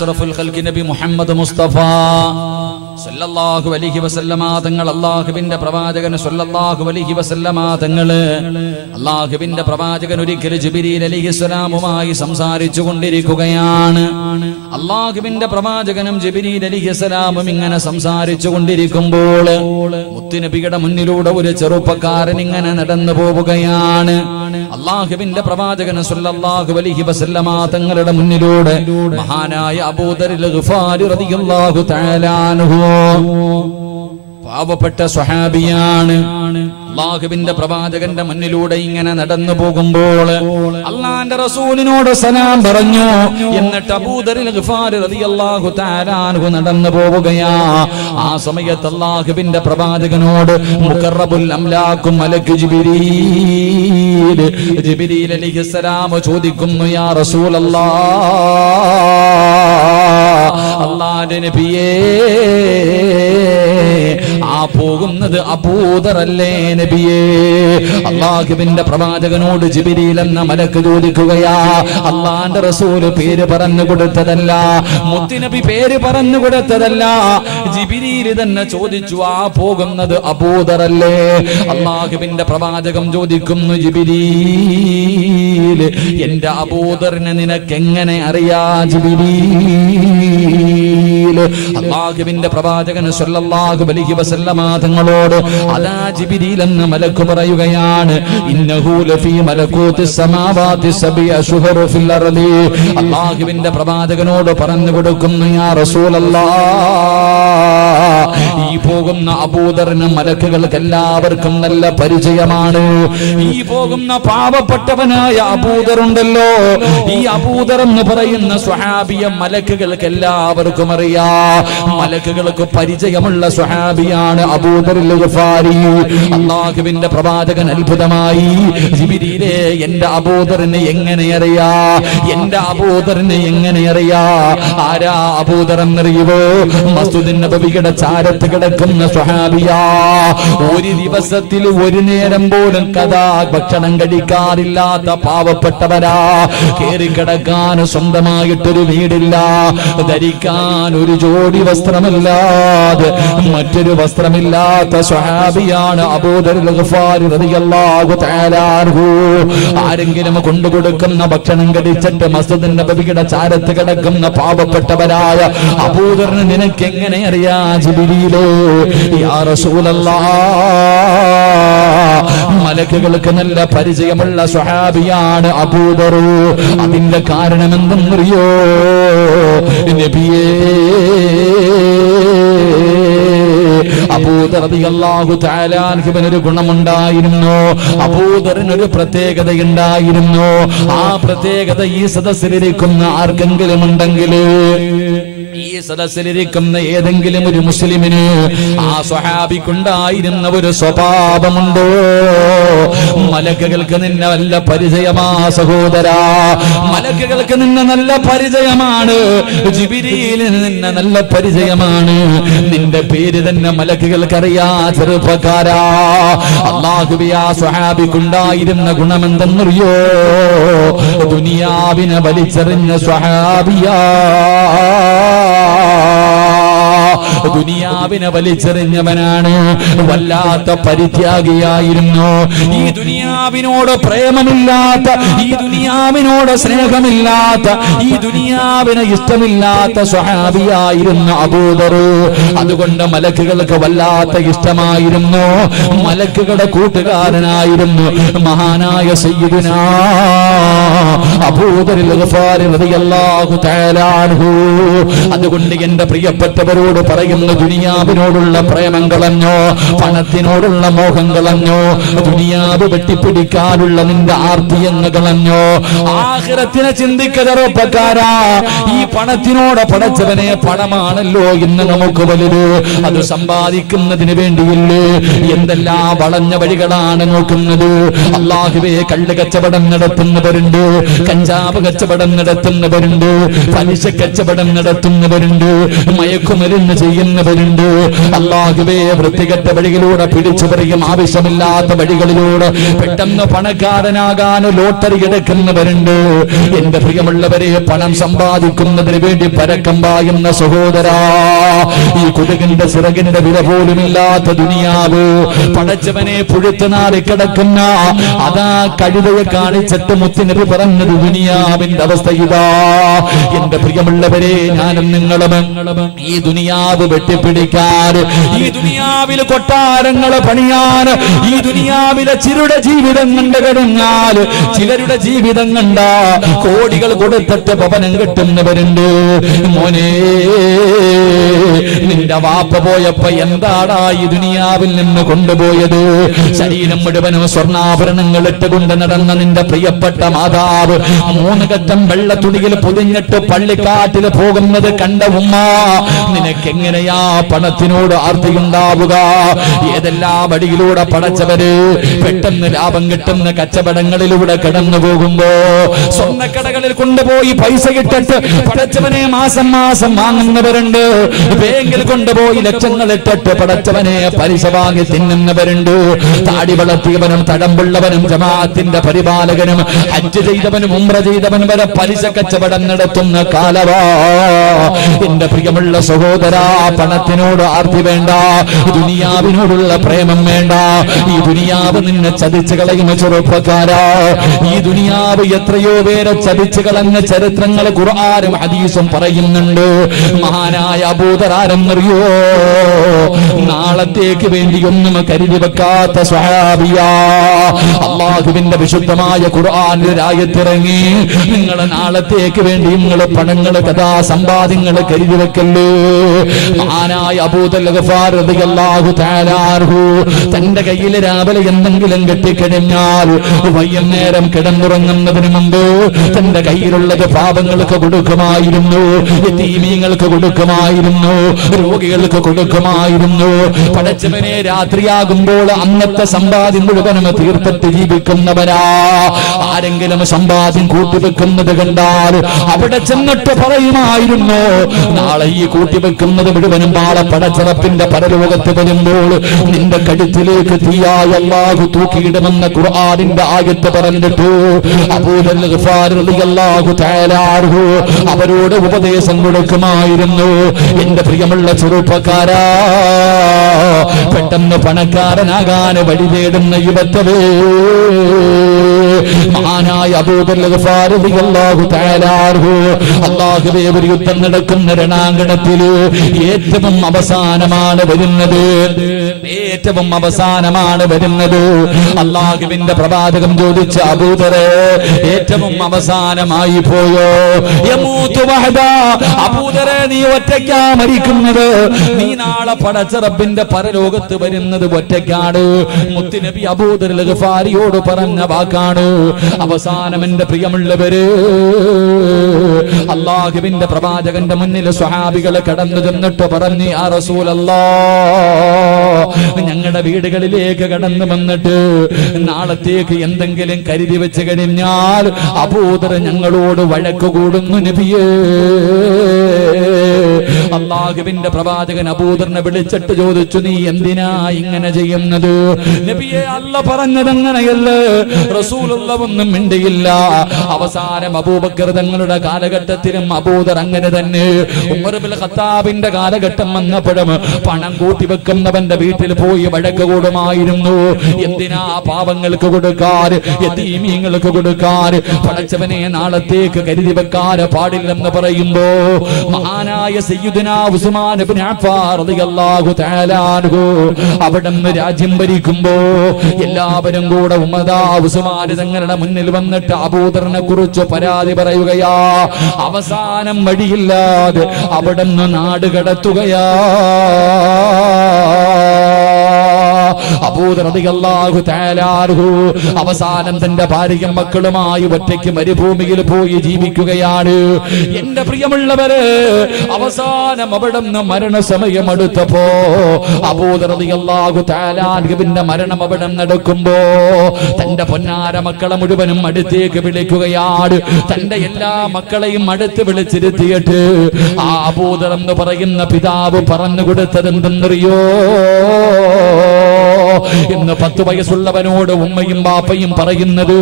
അഷ്റഫുൽ ഖൽഖി നബി മുഹമ്മദ് മുസ്തഫ സല്ലല്ലാഹു അലൈഹി വസല്ലമ തങ്ങൾ അല്ലാഹുവിന്റെ പ്രവാചകൻ സല്ലല്ലാഹു അലൈഹി വസല്ലമ തങ്ങൾ അല്ലാഹുവിന്റെ പ്രവാചകൻ ഒരിക്കൽ ജിബ്രീൽ അലൈഹിസ്സലാമുമായി സംസാരിച്ചു കൊണ്ടിരിക്കുകയാണ്. അല്ലാഹുവിന്റെ പ്രവാചകനും ജിബ്രീൽ അലൈഹിസ്സലാമും ഇങ്ങനെ സംസാരിച്ചു കൊണ്ടിരിക്കുമ്പോൾ മുത്തുനബിയുടെ മുന്നിലൂടെ ഒരു ചെറുപ്പക്കാരൻ ഇങ്ങനെ നടന്നു പോവുകയാണ്. അല്ലാഹുവിന്റെ പ്രവാചകൻ സല്ലല്ലാഹു അലൈഹി വസല്ലമ തങ്ങളുടെ മുന്നിലൂടെ മഹാനായ അബൂദർ ഗിഫാരി റളിയല്ലാഹു തആല അൻഹു പാവപ്പെട്ട സ്വഹാബിയാണ്. അല്ലാഹുവിന്റെ പ്രവാചകന്റെ മുന്നിലൂടെ ഇങ്ങനെ നടന്നു പോകുമ്പോൾ അല്ലാഹുവിന്റെ റസൂലിനോട് സലാം പറഞ്ഞു. എന്നിട്ട് അബൂദർ ഗിഫാരി റളിയല്ലാഹു തആല അൻഹു നടന്നു പോവുകയാ. ആ സമയത്ത് അല്ലാഹുവിന്റെ പ്രവാചകനോട് മുഖറബുൽ അംലാഖു മലക്ക് ജിബ്രീൽ അലൈഹിസ്സലാം ചോദിക്കുന്നു, യാ റസൂലല്ലാഹ്, അല്ലാഹുവിന്റെ നബിയേ, ആ പോകുന്നത് അബൂദർ അല്ലേ നബിയേ? അല്ലാഹുവിന്റെ പ്രവാചകനോട് ജിബ്രീൽ എന്ന മലക്ക് ചോദിക്കുകയാ. അല്ലാഹുവിന്റെ റസൂൽ പേര് പറഞ്ഞു കൊടുത്തതല്ല, മുത്തുനബി പേര് പറഞ്ഞു കൊടുത്തതല്ല, ജിബ്രീൽ തന്നെ ചോദിച്ചു, ആ പോകുന്നത് അബൂദർ അല്ലേ? അല്ലാഹുവിന്റെ പ്രവാചകൻ ചോദിക്കുന്നു, ജിബ്രീൽ, എന്റെ അബൂദറിനെ നിനക്ക് എങ്ങനെ അറിയാ ജിബ്രീൽ? അല്ലാഹുവിന്റെ പ്രവാചകൻ സല്ലല്ലാഹു അലൈഹി വസല്ലമ തങ്ങളോട് അതാ ജിബ്രീൽ എന്ന മലക്ക് പറയുകയാണ്, ഇന്നഹു ലഫീ മലകൂതിസ് സമാവാതി സബഇ അശ്ഹറു ഫിൽ അർളി. അല്ലാഹുവിന്റെ പ്രവാചകനോട് പറഞ്ഞു കൊടുക്കുന്നു, യാ റസൂലല്ലാഹ്, ഈ പോകുന്ന അബൂദറിന് മലക്കുകൾക്ക് എല്ലാവർക്കും നല്ല പരിചയമാണ്. ഈ പോകുന്ന പാവപ്പെട്ടവനായ അബൂദർ ഉണ്ടല്ലോ, ഈ അബൂദർ എന്ന് പറയുന്ന സ്വഹാബിയെ മലക്കുകൾക്ക് എല്ലാവർക്കും അറിയാം. മലക്കുകൾക്ക് പരിചയമുള്ള സ്വഹാബിയാണ് അബൂദർ ഗിഫാരി. അല്ലാഹുവിന്റെ പ്രവാചകൻ അത്ഭുതമായി, ജിബ്രീലേ, എന്റെ അബൂദറിനെ എങ്ങനെ അറിയാ? എന്റെ അബൂദറിനെ എങ്ങനെ അറിയാ? ആരാ അബൂദർ എന്നറിയുവോ? മസ്ജിദുൻ നബവിയുടെ ചാരത്ത് കിടക്കുന്ന സ്വഹാബിയാ. ഒരു ദിവസത്തിൽ ഒരു നേരം പോലും ഭക്ഷണം കഴിക്കാറില്ലാത്ത പാവപ്പെട്ടവരാ. കേറിക്കിടക്കാൻ സ്വന്തമായിട്ടൊരു വീടില്ല, ധരിക്കാൻ ഒരു ജോഡി വസ്ത്രമല്ലാതെ മറ്റൊരു വസ്ത്രമില്ലാത്ത സ്വഹാബിയാണ് അബൂദർ ഗിഫാരി റളിയല്ലാഹു തആല അൻഹു. ആരെങ്കിലും കൊണ്ടുകൊടുക്കുന്ന ഭക്ഷണം കഴിച്ചിട്ട് മസ്ജിദുൻ നബവിയുടെ ചാരത്ത് കിടക്കുന്ന പാവപ്പെട്ടവരായ അബൂദറിനെ നിനക്ക് എങ്ങനെ അറിയാ ജിബ്രീലേ? യാ റസൂലല്ലാഹ്, മലക്കുകൾക്ക് നല്ല പരിചയമുള്ള സ്വഹാബിയാണ് അബൂദർ. അതിന്റെ കാരണം എന്തെന്നറിയോ നബിയേ? അബൂദർ റളിയല്ലാഹു തആല അൻഹുവിന് ഒരു ഗുണമുണ്ടായിരുന്നു. അബൂദറിന് ഒരു പ്രത്യേകതയുണ്ടായിരുന്നു. ആ പ്രത്യേകത ഈ സദസ്സിലിരിക്കുന്ന ആർക്കെങ്കിലും ഉണ്ടെങ്കിൽ, ഈ സദസ്സിലിരിക്കുന്ന ഏതെങ്കിലും ഒരു മുസ്ലിമിന് ആ സ്വഹാബിക്കുണ്ടായിരുന്ന ഒരു സ്വഭാവമുണ്ടോ? മലക്കുകൾക്ക് നിന്നെ നല്ല പരിചയമാ സഹോദരാ, മലക്കുകൾക്ക് നിന്നെ നല്ല പരിചയമാണ്. ജിബ്രീലിന് നിന്നെ നല്ല പരിചയമാണ്. നിന്റെ പേര് തന്നെ മലക്കുകൾക്കറിയാ ചെറുപ്പക്കാരാ. അല്ലാഹുവേ, ആ സ്വഹാബിക്കുണ്ടായിരുന്ന ഗുണമെന്തെന്നറിയോ? ദുനിയാവിനെ വലിച്ചെറിഞ്ഞ സ്വഹാബിയാ. ദുനിയാവിനെ വലിച്ചെറിഞ്ഞവനാണ്. വല്ലാത്ത പരിത്യാഗിയായിരുന്നു. ഈ ദുനിയാവിനോട് പ്രേമമില്ലാത്ത, ഈ ദുനിയാവിനോട് സ്നേഹമില്ലാത്ത, ഈ ദുനിയാവിനെ ഇഷ്ടമില്ലാത്ത സ്വഹാബിയായിരുന്നു അബൂദർ. അതുകൊണ്ട് മലക്കുകൾക്ക് വല്ലാത്ത ഇഷ്ടമായിരുന്നു. മലക്കുകളുടെ കൂട്ടുകാരനായിരുന്നു മഹാനായ സയ്യിദുനാ അബൂദർ ഗിഫാരി റളിയല്ലാഹു തആല അൻഹു. അതുകൊണ്ട് എന്റെ പ്രിയപ്പെട്ടവരോട് പറയുന്നു, ദുനിയാവിനോടുള്ള പ്രേമം കളഞ്ഞോ, പണത്തിനോടുള്ള മോഹം കളഞ്ഞോ, ദുനിയാവ് വെട്ടിപ്പിടിക്കാനുള്ള നിന്റെ ആർത്തിയെന്ന് കളഞ്ഞോ, ആഖിറത്തിനെ ചിന്തിക്കതറപ്പക്കാരാ. ഈ പണത്തിനോട് പടച്ചവനെ, പണമാണല്ലോ ഇന്ന് നമുക്ക് വലുത്. അത് സമ്പാദിക്കുന്നതിന് വേണ്ടിയില്ലേ എന്തെല്ലാം വളഞ്ഞ വഴികളാണ് നോക്കുന്നത്. അല്ലാഹുവേ, കള്ള് കച്ചവടം നടത്തുന്നവരുണ്ട്, കഞ്ചാവ് കച്ചവടം നടത്തുന്നവരുണ്ട്, പലിശ കച്ചവടം നടത്തുന്നവരുണ്ട്, മയക്കുമരുന്ന് ചെയ്യുന്നവരുണ്ട്. അല്ലാഹുവേ വൃത്തികെട്ട വഴികളിലൂടെ പിടിച്ചു പറിയും ആവശ്യമില്ലാത്ത വഴികളിലൂടെ പെട്ടെന്ന് പണക്കാരനാകാൻ ലോട്ടറി എടുക്കുന്നവരുണ്ട്. എന്റെ പ്രിയമുള്ളവരെ, പണം സമ്പാദിക്കുന്നതിന് വേണ്ടി പരക്കം പായുന്ന സഹോദരാ, ഈ കുതുകിന്റെ ചിറകിന്റെ വില പോലുമില്ലാത്ത ദുനിയാവ്, പടച്ചവനെ പുഴുത്തു നാറി കിടക്കുന്ന അതാ കഴുതയെ കാണിച്ചിട്ട് മുത്തുനബി പറഞ്ഞത് ദുനിയാവിന്റെ അവസ്ഥ ഇതാ. എന്റെ പ്രിയമുള്ളവരെ, ഞാനും നിങ്ങളും ഈ ദുനിയാവ് വെട്ടിപ്പിടിക്കാൻ, ഈ ദുനിയാവിൽ കൊട്ടാരങ്ങൾ പണിയാൻ, ഈ ദുനിയാവിലെ ചിലരുടെ ജീവിതം കണ്ടു കഴിഞ്ഞാൽ ചിലരുടെ ജീവിതം കണ്ട കോടികൾ കൊടുത്തിട്ട് ഭവനം കെട്ടുന്നവരുണ്ട്. മോനെ, നിന്റെ വാപ്പ പോയപ്പോ എന്താടാ ഈ ദുനിയാവിൽ നിന്ന് കൊണ്ടുപോയത്? ശരീരം മുഴുവനും സ്വർണ്ണാഭരണങ്ങൾ ഇട്ടുകൊണ്ട് നടന്ന നിന്റെ പ്രിയപ്പെട്ട മാതാവ് 3 കറ്റം വെള്ള തുണിയിൽ പൊതിഞ്ഞിട്ട് പള്ളിക്കാട്ടിൽ പോകുന്നത് കണ്ട ഉമ്മ, നിനക്കെങ്ങനെയാ പണത്തിനോട് ആർത്തിയുണ്ടാവുക? ഏതെല്ലാം വഴിയിലൂടെ പടച്ചവര് പെട്ടെന്ന് ലാഭം കിട്ടുന്ന കച്ചവടങ്ങളിലൂടെ കടന്നു പോകുമ്പോ സ്വർണ്ണക്കടകളിൽ കൊണ്ടുപോയി പൈസ ഇട്ടിട്ട് പടച്ചവനെ മാസം മാസം വാങ്ങുന്നവരുണ്ട്. ബാങ്കിൽ കൊണ്ടുപോയി ലക്ഷങ്ങൾ ഇട്ടിട്ട് പടച്ചവനെ പലിശ വാങ്ങി തിന്നുന്നവരുണ്ട്. താടി വളർത്തിയവനും തടമ്പുള്ളവനും ജമാഅത്തിന്റെ പരിപാലകനും ഹജ്ജ് ചെയ്തവനും ഉംറ ചെയ്തവൻ വരെ പലിശ കച്ചവടം നടത്തുന്ന കാലവാ. എന്റെ പ്രിയമുള്ള സഹോദരാ, പണത്തിനോട് ആർത്തി വേണ്ട, ദുനിയാവിനോടുള്ള പ്രേമം വേണ്ട. ഈ ദുനിയാവ് നിന്നെ ചതിച്ചു കളയുന്ന ചെറുപ്പക്കാരാ. ഈ ദുനിയാവ് എത്രയോ പേരെ ചതിച്ചു കളഞ്ഞ ചരിത്രങ്ങൾ ഖുർആനും ഹദീസും പറയുന്നുണ്ട്. മഹാനായ അബൂദർ ആരെന്നറിയോ? നാളത്തേക്ക് വേണ്ടിയൊന്നും കരുതി വെക്കാത്ത സ്വഹാബിയാ. അല്ലാഹുവിന്റെ വിശുദ്ധമായ ഖുർആനിൽ ആയത്തിറങ്ങി, നിങ്ങൾ നാളത്തേക്ക് വേണ്ടി നിങ്ങൾ പണങ്ങൾ കഥാ സമ്പാദ്യങ്ങൾ കരുതി വെക്കല്ലേ. മഹാനായ അബൂദർ ഗഫാർ റളിയല്ലാഹു തആല അൻഹു തന്റെ കയ്യിൽ രാവിലെ എന്തെങ്കിലും കെട്ടിക്കഴിഞ്ഞാൽ വൈകുന്നേരം കിടന്നുറങ്ങുന്നതിന് മുമ്പ് തന്റെ കയ്യിലുള്ളത് പാപങ്ങൾക്ക് കൊടുക്കുമായിരുന്നു, യതീമീങ്ങൾക്ക് കൊടുക്കുമായിരുന്നു, രോഗികൾക്ക് കൊടുക്കുമായിരുന്നു. പടച്ചവനെ, രാത്രിയാകുമ്പോൾ അന്നത്തെ സമ്പാദ്യം മുഴുവനും തീർത്തിട്ട് ജീവിക്കുന്നവരാ. ആരെങ്കിലും സമ്പാദ്യം കൂട്ടിവെക്കുന്നത് കണ്ടാൽ അവിടെ ചെന്നിട്ട് പറയുമായിരുന്നു, നാളെ ഈ കൂട്ടിവെക്കുന്നത് മുഴുവനും നാളെ പടച്ചറപ്പിന്റെ പരലോകത്ത് വരുമ്പോൾ നിന്റെ കഴുത്തിലേക്ക് തീയായ അല്ലാഹു തൂക്കിയിടുമെന്ന ഖുർആനിന്റെ ആയത്ത് പറഞ്ഞിട്ട് അബൂദർ ഗഫാർ റളിയല്ലാഹു തആല അൻഹു അവരോട് ഉപദേശം കൊടുക്കുമായിരുന്നു. എന്റെ പ്രിയമുള്ള ചെറുപ്പക്കാരാ, പെട്ടെന്ന് പണക്കാരനാകാൻ വഴി തേടുന്ന യുവത്വേ, മഹാനായ അബൂദർ ഗഫാർ റളിയല്ലാഹു തആല അൻഹു അല്ലാഹുവേ, ഒരു യുദ്ധം നടക്കുന്ന രണാങ്കണത്തിൽ ഏറ്റവും അവസാനമാണ് വരുന്നത്, ഏറ്റവും അവസാനമാണ് വരുന്നത്. അല്ലാഹുവിന്റെ പ്രവാചകൻ ചോദിച്ച അബൂദറെ, ഏറ്റവും അവസാനമായി പോയോ? യമൂതു വഹദാ, അബൂദറെ നീ ഒറ്റയ്ക്കാ മരിക്കുന്നത്, നീ നാളെ പടച്ച റബ്ബിന്റെ പരലോകത്ത് വരുന്നത് ഒറ്റയ്ക്കാണ്. മുത്തുനബി അബൂദർ ഗഫാരിയോട് പറഞ്ഞ വാക്കാണ്. അവസാനം എന്റെ പ്രിയമുള്ളവര്, അല്ലാഹുവിന്റെ പ്രവാചകന്റെ മുന്നിൽ സ്വഹാബികളെ കടന്നു ചെന്നിട്ട് പറഞ്ഞു, യാ റസൂലല്ലാഹ്, ഞങ്ങളുടെ വീടുകളിലേക്ക് കടന്നു വന്നിട്ട് നാളത്തേക്ക് എന്തെങ്കിലും കരുതി വെച്ച് കഴിഞ്ഞാൽ അബൂദർ ഞങ്ങളോട് വഴക്ക് കൂടുന്നു നബിയേ. അല്ലാഹുവിന്റെ പ്രവാചകൻ അബൂദറിനെ വിളിച്ചിട്ട് ചോദിച്ചു, നീ എന്തിനാ ഇങ്ങനെ ചെയ്യുന്നത്? നബിയെ, അല്ല പറഞ്ഞത് അങ്ങനെയല്ലേ. റസൂലുള്ള ഒന്നും മിണ്ടിയില്ല. അവസാനം അബൂബക്കർ തങ്ങളുടെ കാലഘട്ടത്തിലും അബൂദർ അങ്ങനെ തന്നെ. ഉമർ ഇബ്നുൽ ഖത്താബിന്റെ കാലഘട്ടം വന്നപ്പോഴും പണം കൂട്ടിവെക്കുന്നവന്റെ വീട്ടിൽ പോയി വഴക്ക് കൂടുമായിരുന്നു. എന്തിനാ പാവങ്ങൾക്ക് കൊടുക്കാൻ, യതീമീങ്ങൾക്ക് കൊടുക്കാൻ, പടച്ചവനെ നാളത്തേക്ക് കരുതി വെക്കാൻ പാടില്ലെന്ന് പറയുമ്പോ മഹാനായ സയ്യിദുനാ ഉസ്മാൻ ഇബ്നു അഫ്ഫാൻ റളിയല്ലാഹു തആല അൻഹു അവിടുന്ന് രാജ്യം ഭരിക്കുമ്പോ എല്ലാവരും കൂടെ ഉസ്മാൻ തങ്ങളുടെ മുന്നിൽ വന്നിട്ട് അബൂദറിനെ കുറിച്ച് പരാതി പറയുകയാ. അവസാനം വഴിയില്ലാതെ അവിടുന്ന് നാട് കടത്തുകയാ. അബൂദർ റളിയല്ലാഹു തആല അൻഹു അവസാനം തന്റെ ഭാര്യയും മക്കളുമായി ഒറ്റയ്ക്ക് മരുഭൂമിയിൽ പോയി ജീവിക്കുകയാണ്. എന്റെ പ്രിയമുള്ളവരെ, അവസാനം അവിടുന്ന് മരണസമയം അടുത്തപ്പോ അബൂദർ റളിയല്ലാഹു തആല അൻഹുവിന്റെ മരണം അവിടെ നടക്കുമ്പോ തന്റെ പൊന്നാര മക്കളെ മുഴുവനും അടുത്തേക്ക് വിളിക്കുകയാണ്. തന്റെ എല്ലാ മക്കളെയും അടുത്ത് വിളിച്ചിരുത്തിയിട്ട് ആ അബൂദർ എന്ന് പറയുന്ന പിതാവ് പറഞ്ഞു കൊടുത്തത് എന്തെന്നറിയോ? ഇന്ന് 10 വയസ്സുള്ളവനോട് ഉമ്മയും ബാപ്പയും പറയുന്നത്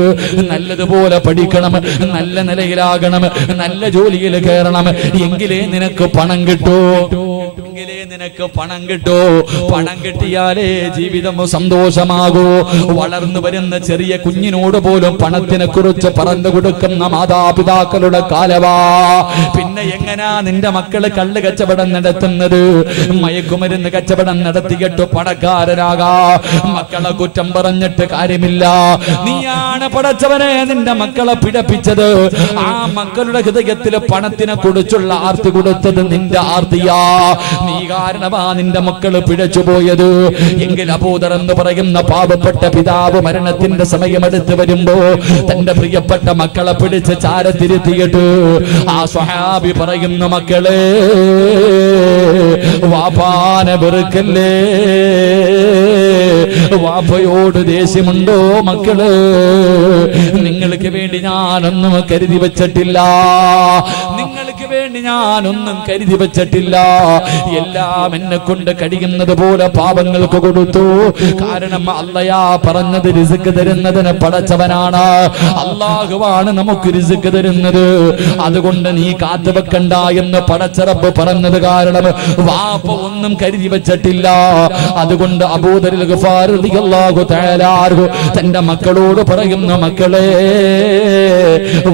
നല്ലതുപോലെ പഠിക്കണം, നല്ല നിലയിലാകണം, നല്ല ജോലിയിൽ കയറണം, എങ്കിലേ നിനക്ക് പണം കിട്ടൂ, എങ്കിലേ നിനക്ക് പണം കിട്ടൂ, പണം കിട്ടിയാലേ ജീവിതം സന്തോഷമാകൂ. വളർന്നു വരുന്ന ചെറിയ കുഞ്ഞിനോട് പോലും പണത്തിനെ കുറിച്ച് പറഞ്ഞു കൊടുക്കുന്ന മാതാപിതാക്കളുടെ കാലവാ. പിന്നെ എങ്ങനാ നിന്റെ മക്കള് കള്ള് കച്ചവടം നടത്തുന്നത്, മയക്കുമരുന്ന് കച്ചവടം നടത്തിയിട്ട് പണക്കാരനാകാ? മക്കളെ കുറ്റം പറഞ്ഞിട്ട് കാര്യമില്ല. നീയാണ് പടച്ചവനെ നിന്റെ മക്കളെ പിഴപ്പിച്ചത്. ആ മക്കളുടെ ഹൃദയത്തിൽ പണത്തിനെ കുറിച്ചുള്ള ആർത്തി കൊടുത്തത് നിന്റെ ആർത്തിയാ. നീ കാരണമാ നിന്റെ മക്കള് പിഴച്ചുപോയത്. എങ്കിൽ അബൂദർ എന്ന് പറയുന്ന പാവപ്പെട്ട പിതാവ് മരണത്തിന്റെ സമയമെടുത്ത് വരുമ്പോ തന്റെ പ്രിയപ്പെട്ട മക്കളെ പിടിച്ച് ചാരത്തിരുത്തിയിട്ട് ആ സ്വഹാബി പറയുന്നു, മക്കളെ വാപ്പാനെ വെറുക്കല്ലേ, വാപ്പയോട് ദേഷ്യമുണ്ടോ മക്കള്? നിങ്ങൾക്ക് വേണ്ടി ഞാനൊന്നും കരുതി വെച്ചിട്ടില്ല, നിങ്ങൾക്ക് വേണ്ടി ഞാനൊന്നും കരുതി വെച്ചിട്ടില്ല. എല്ലാം എന്നെ കൊണ്ട് കഴിയുന്നത് പോലെ പാപങ്ങൾക്ക് കൊടുത്തു. കാരണം അല്ലയാ പറഞ്ഞത് റിസ്ക് തരുന്നതിന് പടച്ചവനാണ്, അല്ലാഹുവാണ് നമുക്ക് റിസ്ക് തരുന്നത്. അതുകൊണ്ട് നീ കാത്തു വെക്കണ്ട എന്ന് പടച്ചറബ് പറഞ്ഞത് കാരണം വാപ്പ ഒന്നും കരുതി വെച്ചിട്ടില്ല. അതുകൊണ്ട് അബൂദർ ഗഫാർ റളിയല്ലാഹു തആല അൻഹു തന്റെ മക്കളോട് പറയുന്ന, മക്കളെ